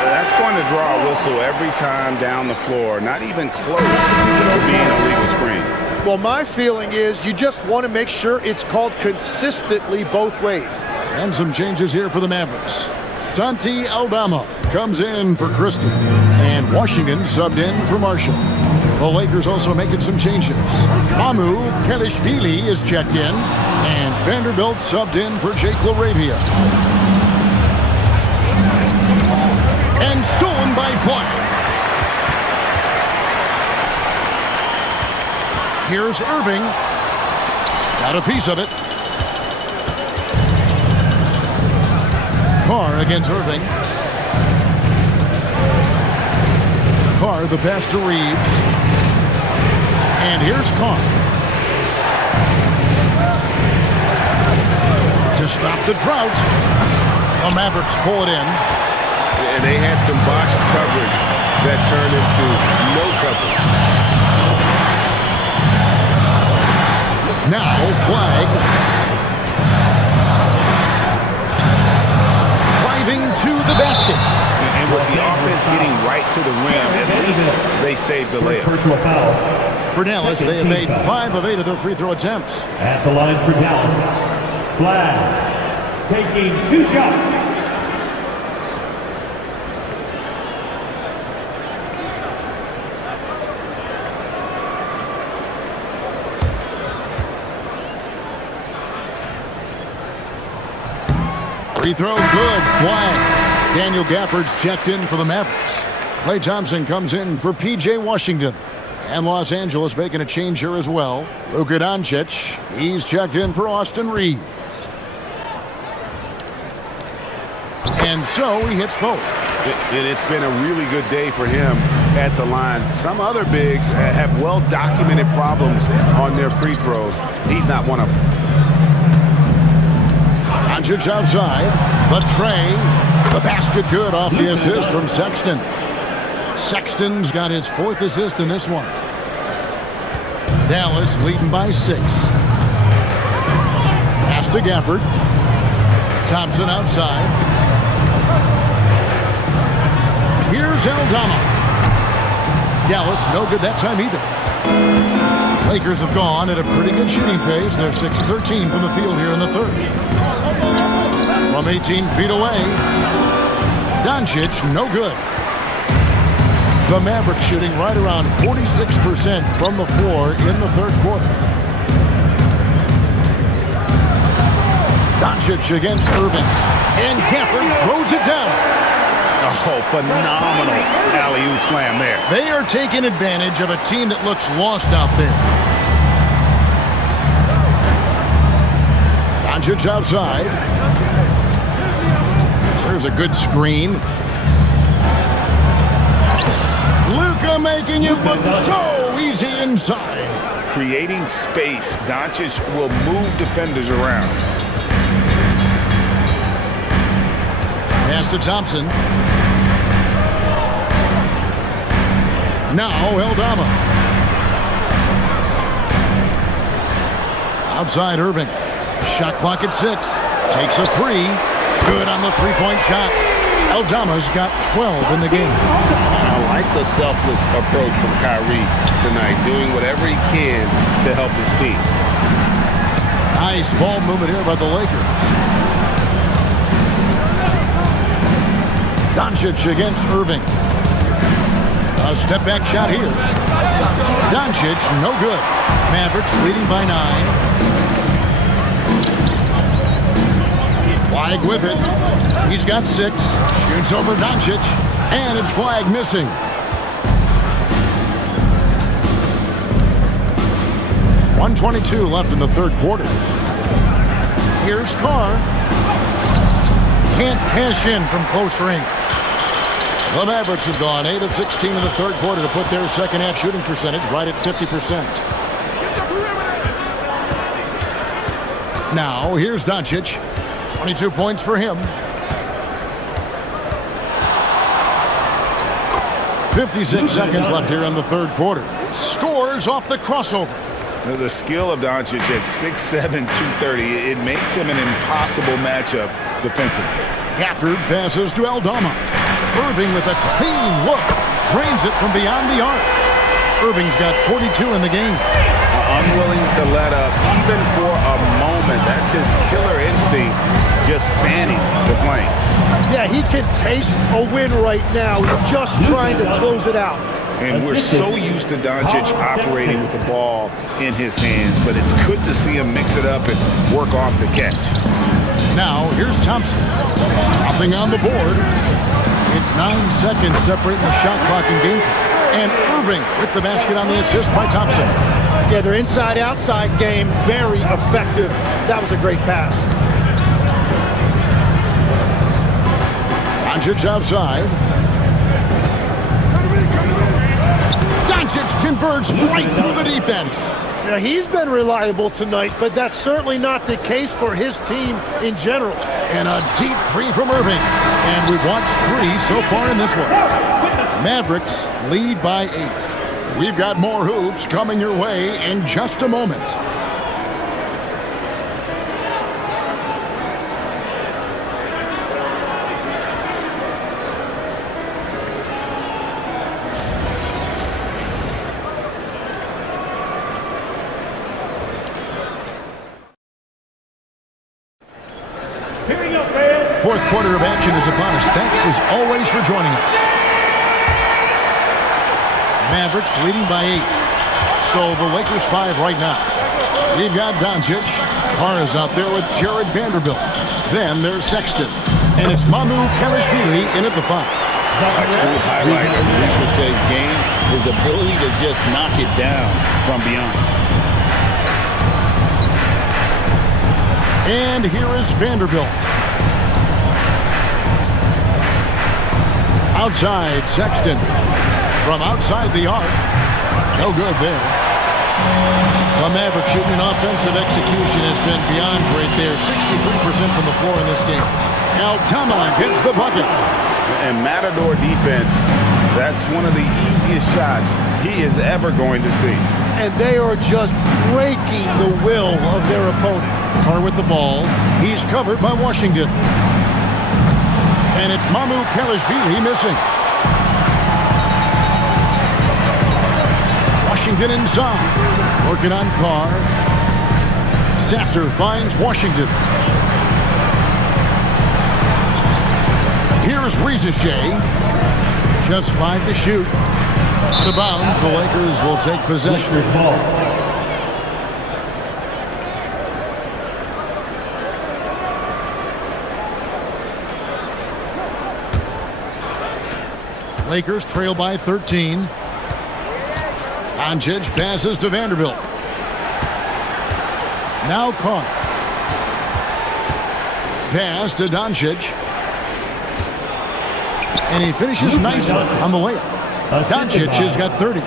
That's going to draw a whistle every time down the floor. Not even close to being a legal screen. Well, my feeling is you just want to make sure it's called consistently both ways. And some changes here for the Mavericks. Santi Aldama comes in for Christie. And Washington subbed in for Marshall. The Lakers also making some changes. Mamu Kelishvili is checked in. And Vanderbilt subbed in for Jake Laravia. And stolen by Foyle. Here's Irving. Got a piece of it. Carr against Irving. Carr, the pass to Reeves. And here's Carr. To stop the drought. The Mavericks pull it in. And they had some botched coverage that turned into no coverage. Now, flag. Driving to the basket. And with the offense getting right to the rim, at least they saved the layup. Personal foul. For Dallas, they have made 5 of 8 of their free throw attempts. At the line for Dallas. Flag. Taking 2 shots. Free throw, good. Flag. Daniel Gafford's checked in for the Mavericks. Klay Thompson comes in for P.J. Washington. And Los Angeles making a change here as well. Luka Doncic, he's checked in for Austin Reeves. And so he hits both. And it's been a really good day for him at the line. Some other bigs have well-documented problems on their free throws. He's not one of them. Doncic outside. The tray. The basket good off the assist from Sexton. Sexton's got his 4th assist in this one. Dallas leading by 6. Pass to Gafford. Thompson outside. Here's Aldama. Dallas no good that time either. Lakers have gone at a pretty good shooting pace. They're 6-13 from the field here in the 3rd. From 18 feet away, Doncic no good. The Mavericks shooting right around 46% from the floor in the 3rd quarter. Doncic against Irving. And Gafford throws it down. Oh, phenomenal alley-oop slam there. They are taking advantage of a team that looks lost out there. Doncic outside. There's a good screen. Luka making it look so easy inside. Creating space, Doncic will move defenders around. Pass to Thompson. Now Aldama. Outside Irving. Shot clock at 6. Takes a 3. Good on the three-point shot. Aldama's got 12 in the game. I like the selfless approach from Kyrie tonight, doing whatever he can to help his team. Nice ball movement here by the Lakers. Doncic against Irving. A step-back shot here. Doncic, no good. Mavericks leading by 9. Flag with it. He's got 6. Shoots over Doncic. And it's flag missing. .122 left in the third quarter. Here's Carr. Can't cash in from close range. The Mavericks have gone 8 of 16 in the third quarter to put their second half shooting percentage right at 50%. Now, here's Doncic. 22 points for him. 56 seconds left here in the third quarter. Scores off the crossover. The skill of Doncic at 6'7", 230, it makes him an impossible matchup defensively. Gafford passes to Aldama. Irving with a clean look. Drains it from beyond the arc. Irving's got 42 in the game. Unwilling to let up even for a moment. That's his killer instinct, just fanning the flame. Yeah, he can taste a win right now. He's just trying to close it out. And we're so used to Doncic operating with the ball in his hands, but it's good to see him mix it up and work off the catch. Now, here's Thompson. Nothing on the board. It's 9 seconds separating the shot clock and game. And Irving with the basket on the assist by Thompson. Yeah, their inside-outside game, very effective. That was a great pass. Doncic outside. Doncic converts right through the defense. Now, he's been reliable tonight, but that's certainly not the case for his team in general. And a deep 3 from Irving. And we've watched 3 so far in this one. Mavericks lead by 8. We've got more hoops coming your way in just a moment. Fourth quarter of action is upon us. Thanks as always for joining us. Mavericks leading by 8. So the Lakers 5 right now. We've got Doncic. Carr is out there with Jared Vanderbilt. Then there's Sexton. And it's Mamu Kelishvili in at the 5. A true highlight of Ricochet's game, his ability to just knock it down from beyond. And here is Vanderbilt. Outside, Sexton. From outside the arc. No good there. The Mavericks shooting an offensive execution has been beyond great there. 63% from the floor in this game. Aldama gets the bucket. And Matador defense, that's one of the easiest shots he is ever going to see. And they are just breaking the will of their opponent. Carr with the ball. He's covered by Washington. And it's Mamu Kelishvili missing. Washington inside. Working on Carr. Sasser finds Washington. Here's Ricochet. Just 5 to shoot. Out of bounds. The Lakers will take possession. Lakers ball. Lakers trail by 13. Doncic passes to Vanderbilt. Now Carr. Pass to Doncic. And he finishes nicely on the layup. Doncic has got 30.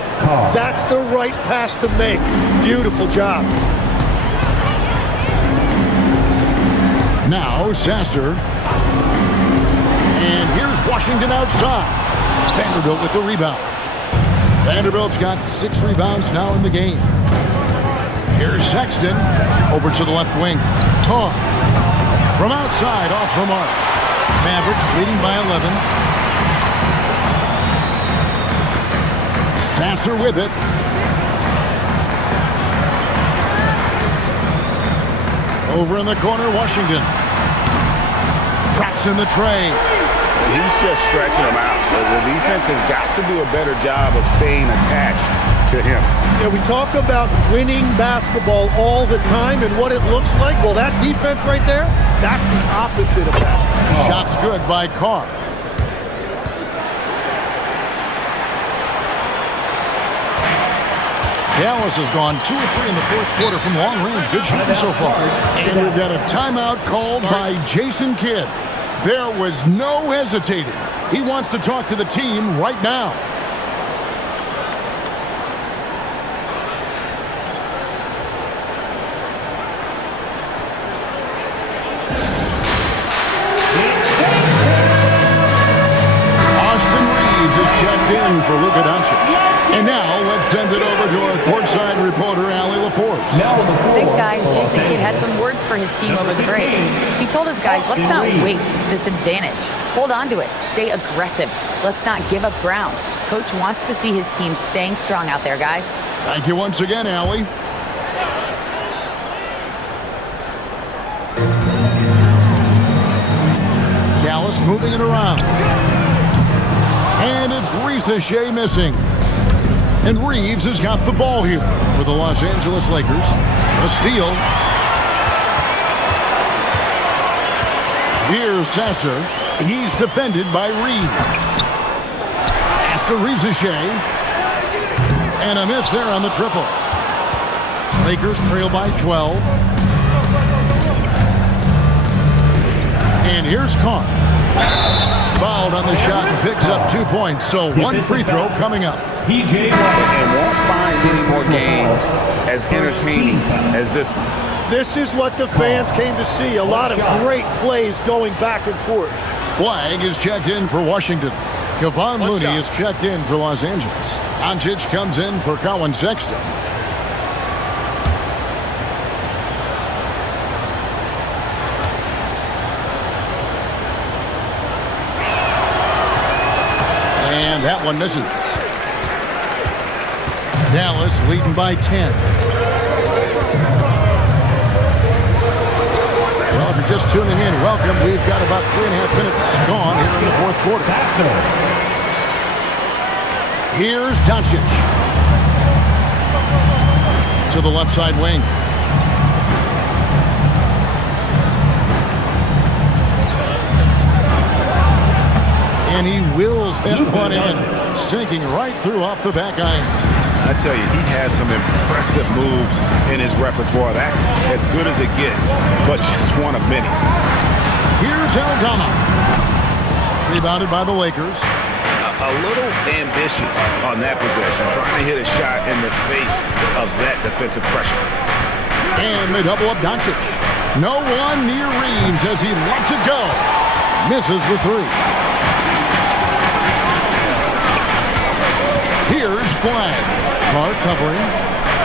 That's the right pass to make. Beautiful job. Now Sasser. And here's Washington outside. Vanderbilt with the rebound. Vanderbilt's got 6 rebounds now in the game. Here's Sexton. Over to the left wing. Carr. From outside, off the mark. Mavericks leading by 11. Sasser with it. Over in the corner, Washington. Traps in the tray. He's just stretching them out. The defense has got to do a better job of staying attached to him. Yeah, we talk about winning basketball all the time and what it looks like. Well, that defense right there, that's the opposite of that. Shots good by Carr. Dallas has gone 2 or 3 in the fourth quarter from long range. Good shooting so far. And we've got a timeout called by Jason Kidd. There was no hesitating. He wants to talk to the team right now. Austin Reeves is checked in for Luka Doncic. And now let's send it over to our courtside reporter, Allie LaForce. Thanks, guys. Jason Kidd had some words for his team over the break. He told his guys, let's not waste this advantage. Hold on to it. Stay aggressive. Let's not give up ground. Coach wants to see his team staying strong out there, guys. Thank you once again, Allie. Dallas moving it around. And it's Ricochet missing. And Reeves has got the ball here for the Los Angeles Lakers. A steal. Here's Sasser. He's defended by Reeves. Pass to Ricochet. And a miss there on the triple. Lakers trail by 12. And here's Carr. Fouled on the shot and picks up 2 points. So one free throw coming up. And won't find any more games as entertaining as this one. This is what the fans came to see. A lot of great plays going back and forth. Flag is checked in for Washington. Kevon Looney is checked in for Los Angeles. Doncic comes in for Colin Sexton. And that one misses. Dallas leading by 10. Well, if you're just tuning in, welcome. We've got about 3.5 minutes gone here in the fourth quarter. Here's Doncic. To the left side wing. And he wills that one in, sinking right through off the back iron. I tell you, he has some impressive moves in his repertoire. That's as good as it gets, but just one of many. Here's Aldama. Rebounded by the Lakers. A little ambitious on that possession, trying to hit a shot in the face of that defensive pressure. And they double up Doncic. No one near Reeves as he lets it go. Misses the three. Here's Flag. Carr covering.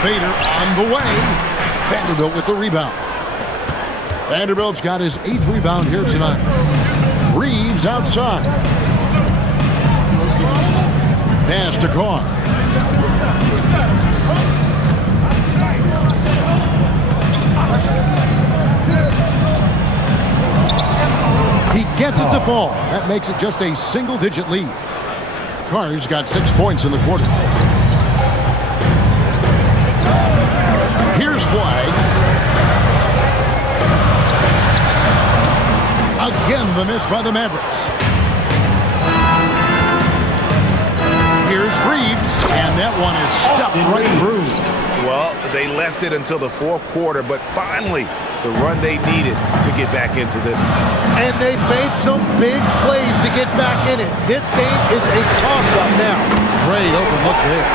Fader on the way. Vanderbilt with the rebound. Vanderbilt's got his 8th rebound here tonight. Reeves outside. Pass to Carr. He gets it to fall. That makes it just a single-digit lead. Carr's got 6 points in the quarter. Here's Flag. Again, the miss by the Mavericks. one is stuffed right through. Well, they left it until the fourth quarter, but finally the run they needed to get back into this one. And they've made some big plays to get back in it. This game is a toss-up now. Great open look there.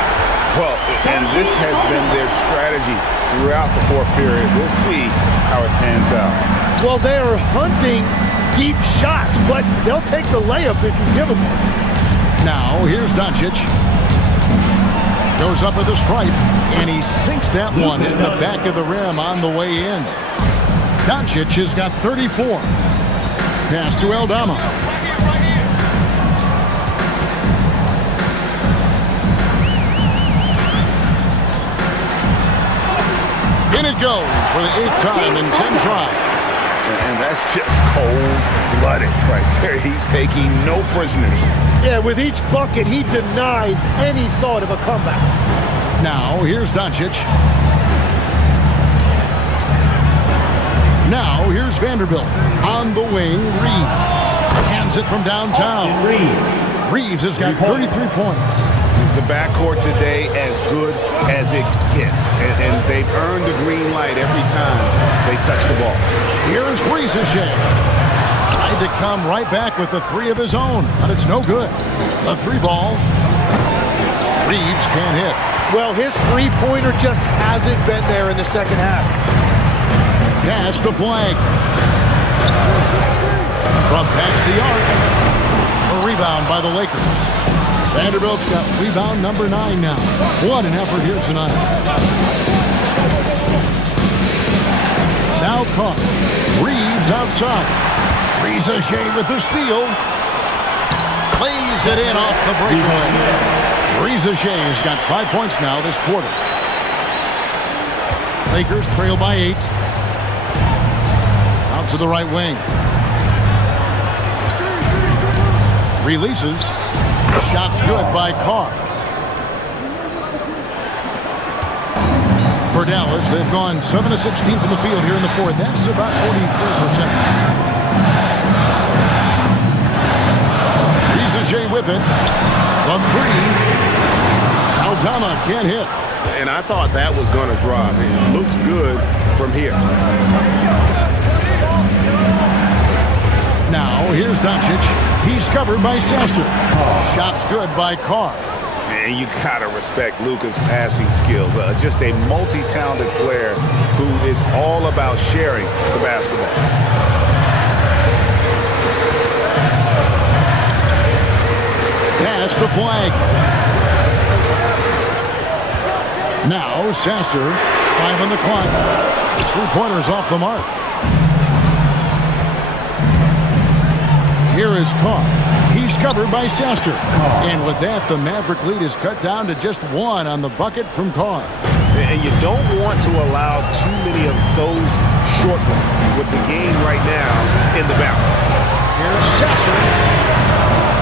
Well, and this has been their strategy throughout the fourth period. We'll see how it pans out. Well, they are hunting deep shots, but they'll take the layup if you give them one. Now, here's Doncic. Goes up with a stripe, and he sinks that one in the back of the rim on the way in. Doncic has got 34. Pass to Aldama. In it goes for the 8th time in 10 tries. And that's just cold-blooded right there. He's taking no prisoners. Yeah, with each bucket, he denies any thought of a comeback. Now, here's Doncic. Now, here's Vanderbilt. On the wing, Reeves. Hands it from downtown. Reeves has got 33 points. The backcourt today as good as it gets. And they've earned the green light every time they touch the ball. Here's Reeves. Tried to come right back with the 3 of his own, but it's no good. The 3 ball. Reeves can't hit. Well, his three-pointer just hasn't been there in the second half. Pass to Flag. From past the arc. A rebound by the Lakers. Vanderbilt's got rebound number 9 now. What an effort here tonight. Now caught. Reeves outside. Reeves with the steal. Plays it in off the breakaway. Reeves has got 5 points now this quarter. Lakers trail by 8. Out to the right wing. Releases. Shot's good by Carr. For Dallas, they've gone 7 of 16 from the field here in the fourth. That's about 43%. Reeves with it. The 3. Aldama can't hit. And I thought that was going to drop. It looked good from here. Now, here's Doncic. He's covered by Sasser. Shot's good by Carr. And you got to respect Luka's passing skills. Just a multi-talented player who is all about sharing the basketball. Pass to Flag. Now, Sasser. 5 on the clock. His 3-pointer's off the mark. Here is Carr. He's covered by Sasser. And with that, the Maverick lead is cut down to just 1 on the bucket from Carr. And you don't want to allow too many of those short ones with the game right now in the balance. Here's Sasser.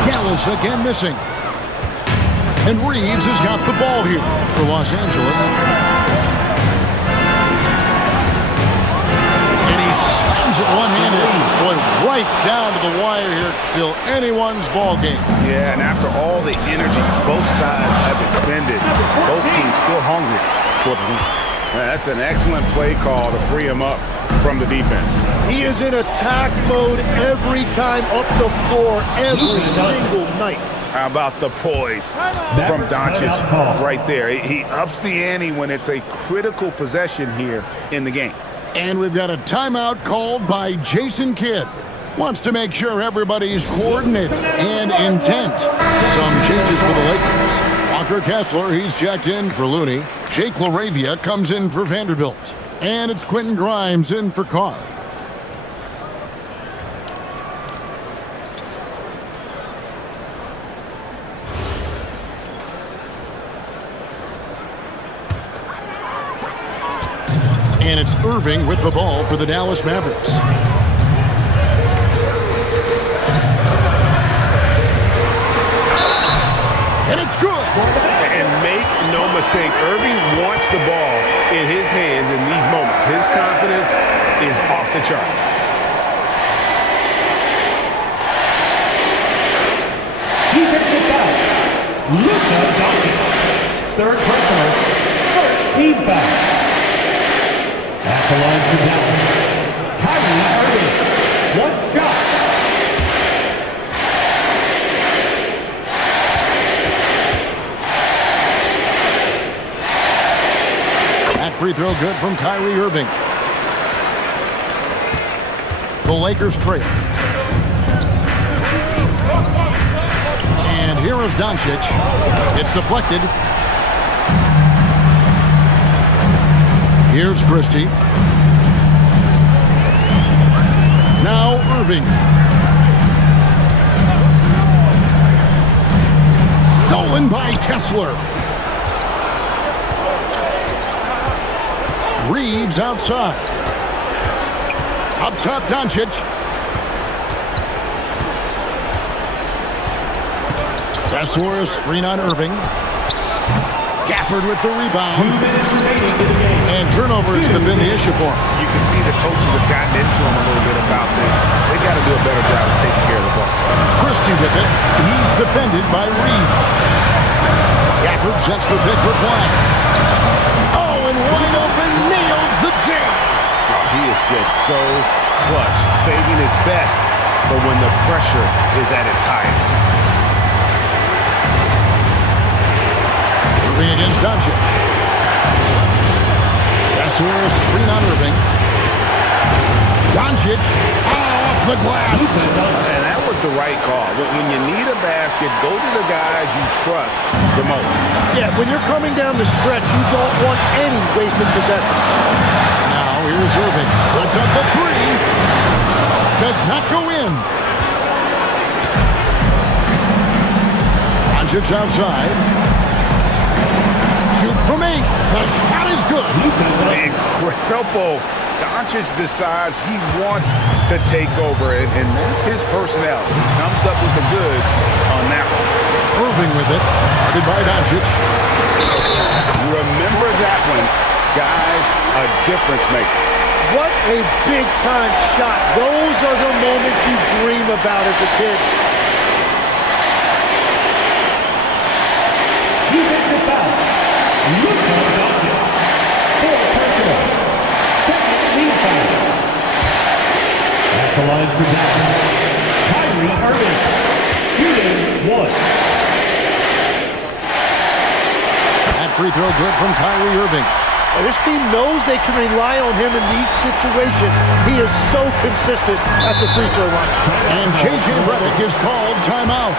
Dallas again missing. And Reeves has got the ball here for Los Angeles. It one-handed, going right down to the wire here. Still anyone's ball game. Yeah, and after all the energy both sides have expended, both teams still hungry for the win. That's an excellent play call to free him up from the defense. He is in attack mode every time up the floor, every single night. How about the poise from Doncic right there? He ups the ante when it's a critical possession here in the game. And we've got a timeout called by Jason Kidd. Wants to make sure everybody's coordinated and intent. Some changes for the Lakers. Walker Kessler, he's checked in for Looney. Jake LaRavia comes in for Vanderbilt. And it's Quentin Grimes in for Carr. And it's Irving with the ball for the Dallas Mavericks. And it's good. And make no mistake, Irving wants the ball in his hands in these moments. His confidence is off the charts. Defensive foul. Luka Doncic. third personal, first team foul. At the line for Dallas, Kyrie Irving, one shot. That free throw good from Kyrie Irving. The Lakers trail. And here is Doncic. It's deflected. Here's Christie. Now Irving. Stolen by Kessler. Reeves outside. Up top, Doncic. Kessler, screen on Irving. Gafford with the rebound. 2 minutes remaining in the game. And turnovers have been the issue for him. You can see the coaches have gotten into him a little bit about this. They got to do a better job of taking care of the ball. Christie with it. He's defended by Reeves. Gafford sets the pick for flag. Oh, and wide open, nails the jam. Oh, he is just so clutch, saving his best for when the pressure is at its highest. Irving against Doncic. Kessler, screen on Irving. Doncic, off the glass. And that was the right call. When you need a basket, go to the guys you trust the most. Yeah, when you're coming down the stretch, you don't want any wasted possession. Now here's Irving. Puts up the three. Does not go in. Doncic outside. Shoot from 8. The shot is good. Incredible. Doncic decides he wants to take over, and that's his personality. He comes up with the goods on that one. Irving with it. Guarded by Doncic. Remember that one. Guys, a difference maker. What a big-time shot. Those are the moments you dream about as a kid. Defensive foul. Luka Doncic. Fourth personal. Second team foul. At the line for Dallas, Kyrie Irving. Shooting one. That free throw good from Kyrie Irving. And this team knows they can rely on him in these situations. He is so consistent at the free throw line. And J.J. Redick is called timeout.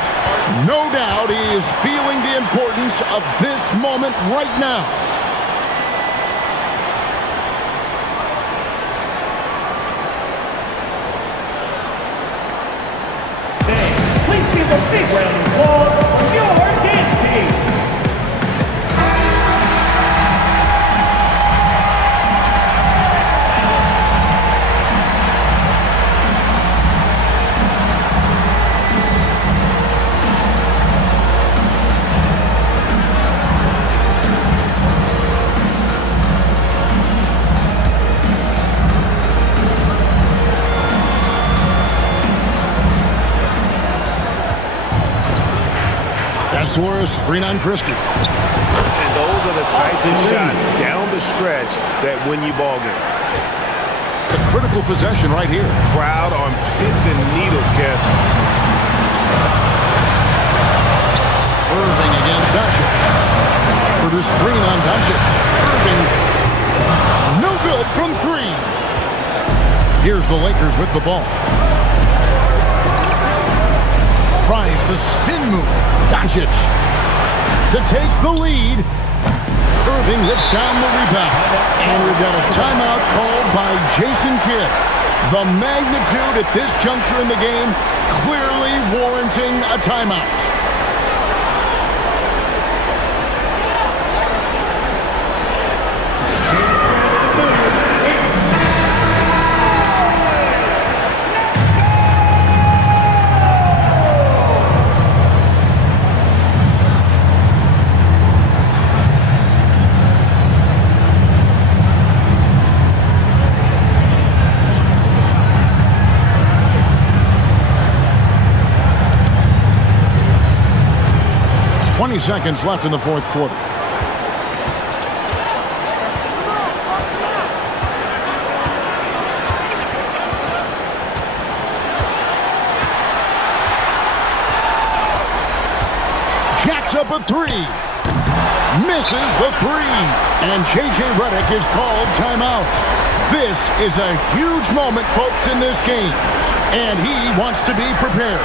No doubt he is feeling the importance of this moment right now. Please give a big round of applause for your dance team. Kessler, screen on Christie. And those are the types of shots down the stretch that win you ball games. The critical possession right here. Crowd on pins and needles, Kev. Irving against Doncic. For the screen on Doncic. Irving, no good from 3. Here's the Lakers with the ball. Tries the spin move. Doncic to take the lead. Irving lifts down the rebound. And we've got a timeout called by Jason Kidd. The magnitude at this juncture in the game clearly warranting a timeout. Seconds left in the fourth quarter. puts up a three. Misses the three. And J.J. Redick is called timeout. This is a huge moment, folks, in this game. And he wants to be prepared.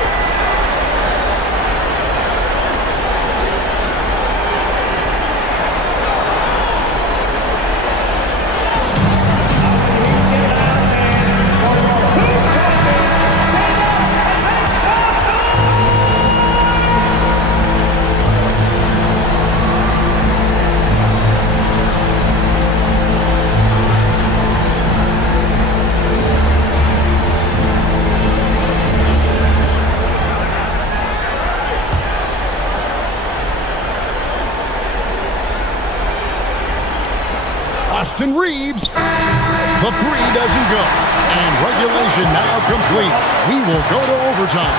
Austin Reeves. The three doesn't go. And regulation now complete. We will go to overtime.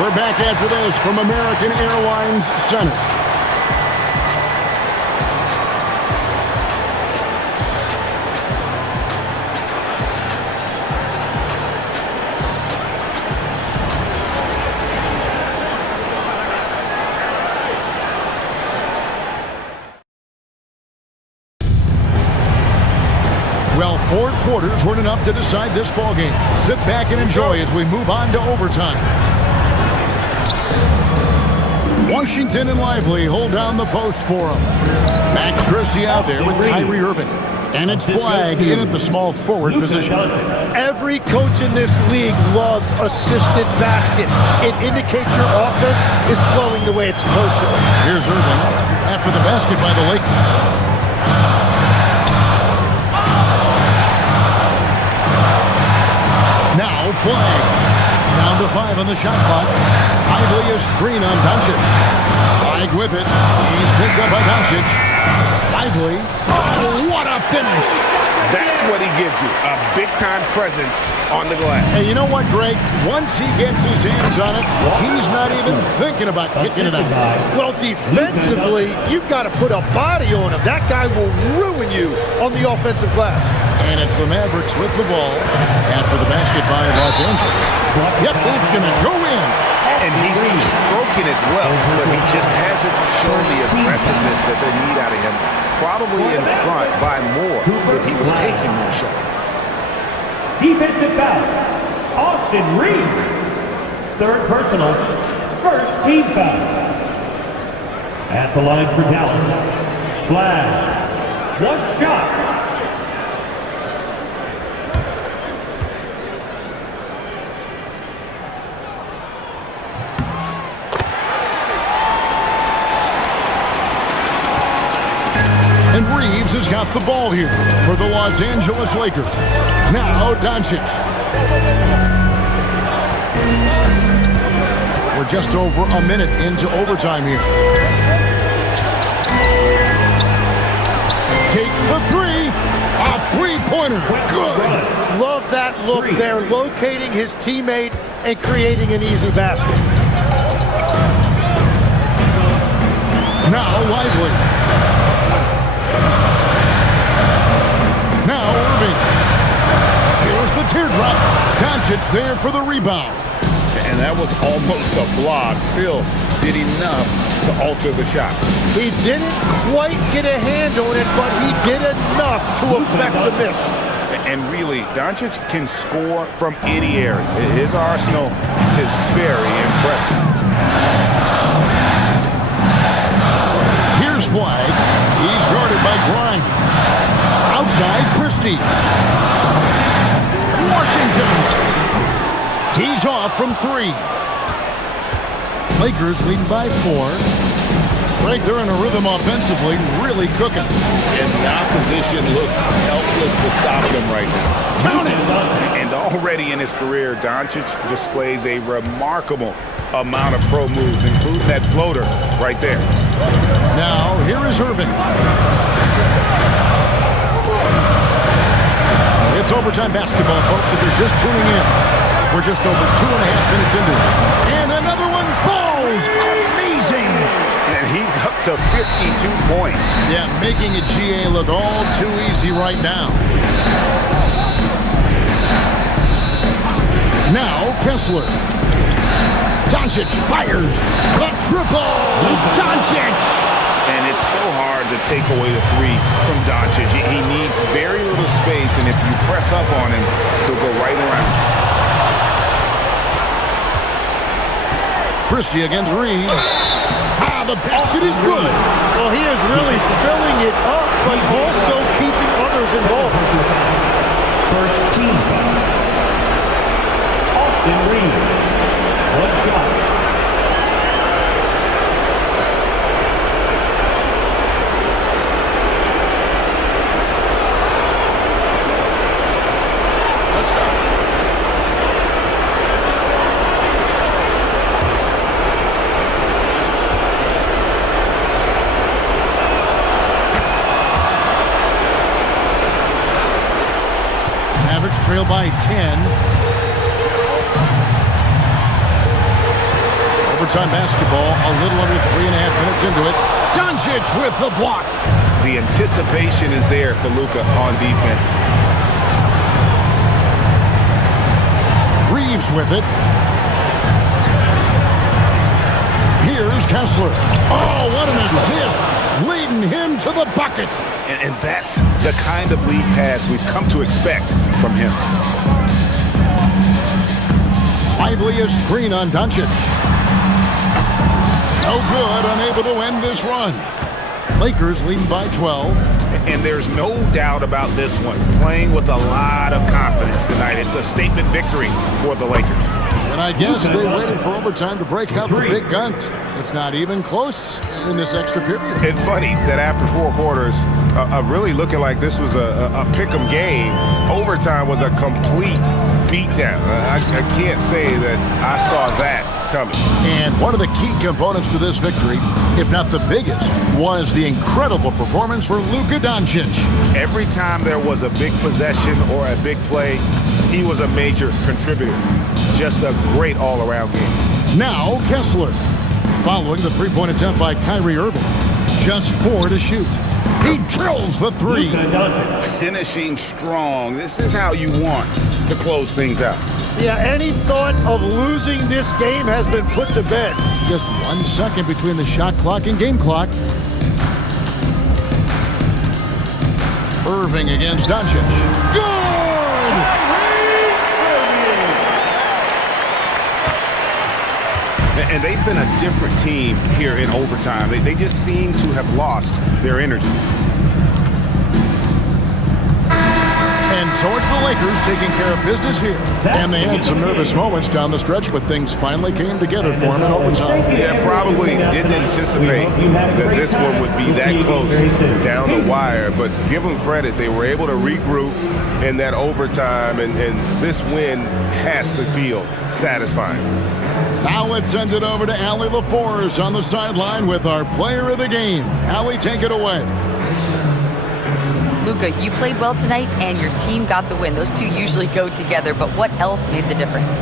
We're back after this from American Airlines Center. Well, 4 quarters weren't enough to decide this ballgame. Sit back and enjoy as we move on to overtime. Washington and Lively hold down the post for him. Max Christie out there with Kyrie Irving. And it's flagged in at the small forward position. Every coach in this league loves assisted baskets. It indicates your offense is flowing the way it's supposed to. Here's Irving after the basket by the Lakers. Now flag. Down to 5 on the shot clock. Lively a screen on Doncic. Flag with it. He's picked up by Doncic. Lively. Oh, what a finish. That's what he gives you, a big-time presence on the glass. And you know what, Greg? Once he gets his hands on it, he's not even thinking about kicking it out. Well, defensively, you've got to put a body on him. That guy will ruin you on the offensive glass. And it's the Mavericks with the ball after the basket by Los Angeles. Yep, it's going to go in. And he's stroking it well, but he just hasn't shown the aggressiveness that they need out of him. Probably in front by more if he was taking more shots. Defensive foul. Austin Reeves. Third personal. First team foul. At the line for Dallas. Flag. One shot. And Reeves has got the ball here for the Los Angeles Lakers. Now Doncic. We're just over a minute into overtime here. Takes the three. A three-pointer. Good. Love that look there, locating his teammate and creating an easy basket. Now Lively. Now Irving. Here's the teardrop. Doncic there for the rebound. And that was almost a block. Still did enough to alter the shot. He didn't quite get a hand on it, but he did enough to affect the miss. And really, Doncic can score from any area. His arsenal is very impressive. Here's flag. He's guarded by Grimes. Outside, Christie. Washington. He's off from 3. Lakers leading by 4. Right, they're in a rhythm offensively, really cooking. And the opposition looks helpless to stop them right now. Count it! And already in his career, Doncic displays a remarkable amount of pro moves, including that floater right there. Now, here is Irving. It's overtime basketball, folks, if you're just tuning in. We're just over 2.5 minutes into it. And another one falls. Amazing. And he's up to 52 points. Yeah, making a GA look all too easy right now. Now, Kessler. Doncic fires. The triple. Doncic. And it's so hard to take away the three from Doncic. He needs very little space, and if you press up on him, he'll go right around. Christie against Reeves. The basket is good. Well, he is really filling it up, but also keeping others involved. First team foul. Austin Reeves. One shot. Mavericks trail by 10. Overtime basketball, a little under 3.5 minutes into it. Doncic with the block. The anticipation is there for Luka on defense. Reeves with it. Here's Kessler. Oh, what an assist. Leading him to the bucket. And that's the kind of lead pass we've come to expect from him. Liveliest screen on Doncic. No good, unable to end this run. Lakers leading by 12. And there's no doubt about this one. Playing with a lot of confidence tonight. It's a statement victory for the Lakers. And I guess they waited for overtime to break out the big gun. It's not even close in this extra period. It's funny that after 4 quarters, really looking like this was a pick-em game, overtime was a complete beatdown. I can't say that I saw that coming. And one of the key components to this victory, if not the biggest, was the incredible performance for Luka Doncic. Every time there was a big possession or a big play, he was a major contributor. Just a great all-around game. Now Kessler, following the three-point attempt by Kyrie Irving. Just 4 to shoot. He drills the 3. Finishing strong. This is how you want to close things out. Yeah, any thought of losing this game has been put to bed. Just 1 second between the shot clock and game clock. Irving against Doncic. Good! And they've been a different team here in overtime. They just seem to have lost their energy. And so it's the Lakers taking care of business here. And they had some nervous moments down the stretch, but things finally came together for them in overtime. Yeah, probably didn't anticipate that this one would be that close down the wire. But give them credit. They were able to regroup in that overtime, and this win has to feel satisfying. Now let's send it over to Allie LaForce on the sideline with our player of the game. Allie, take it away. Luka, you played well tonight, and your team got the win. Those two usually go together, but what else made the difference?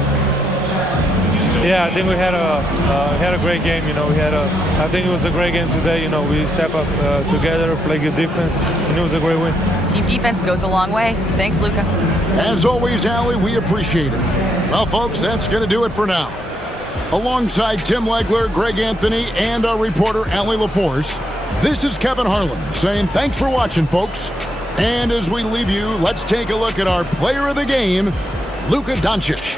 Yeah, I think we had a great game. You know, I think it was a great game today. You know, we step up together, play good defense, and it was a great win. Team defense goes a long way. Thanks, Luka. As always, Allie, we appreciate it. Well, folks, that's going to do it for now. Alongside Tim Legler, Greg Anthony, and our reporter, Allie LaForce, this is Kevin Harlan saying thanks for watching, folks. And as we leave you, let's take a look at our player of the game, Luka Doncic.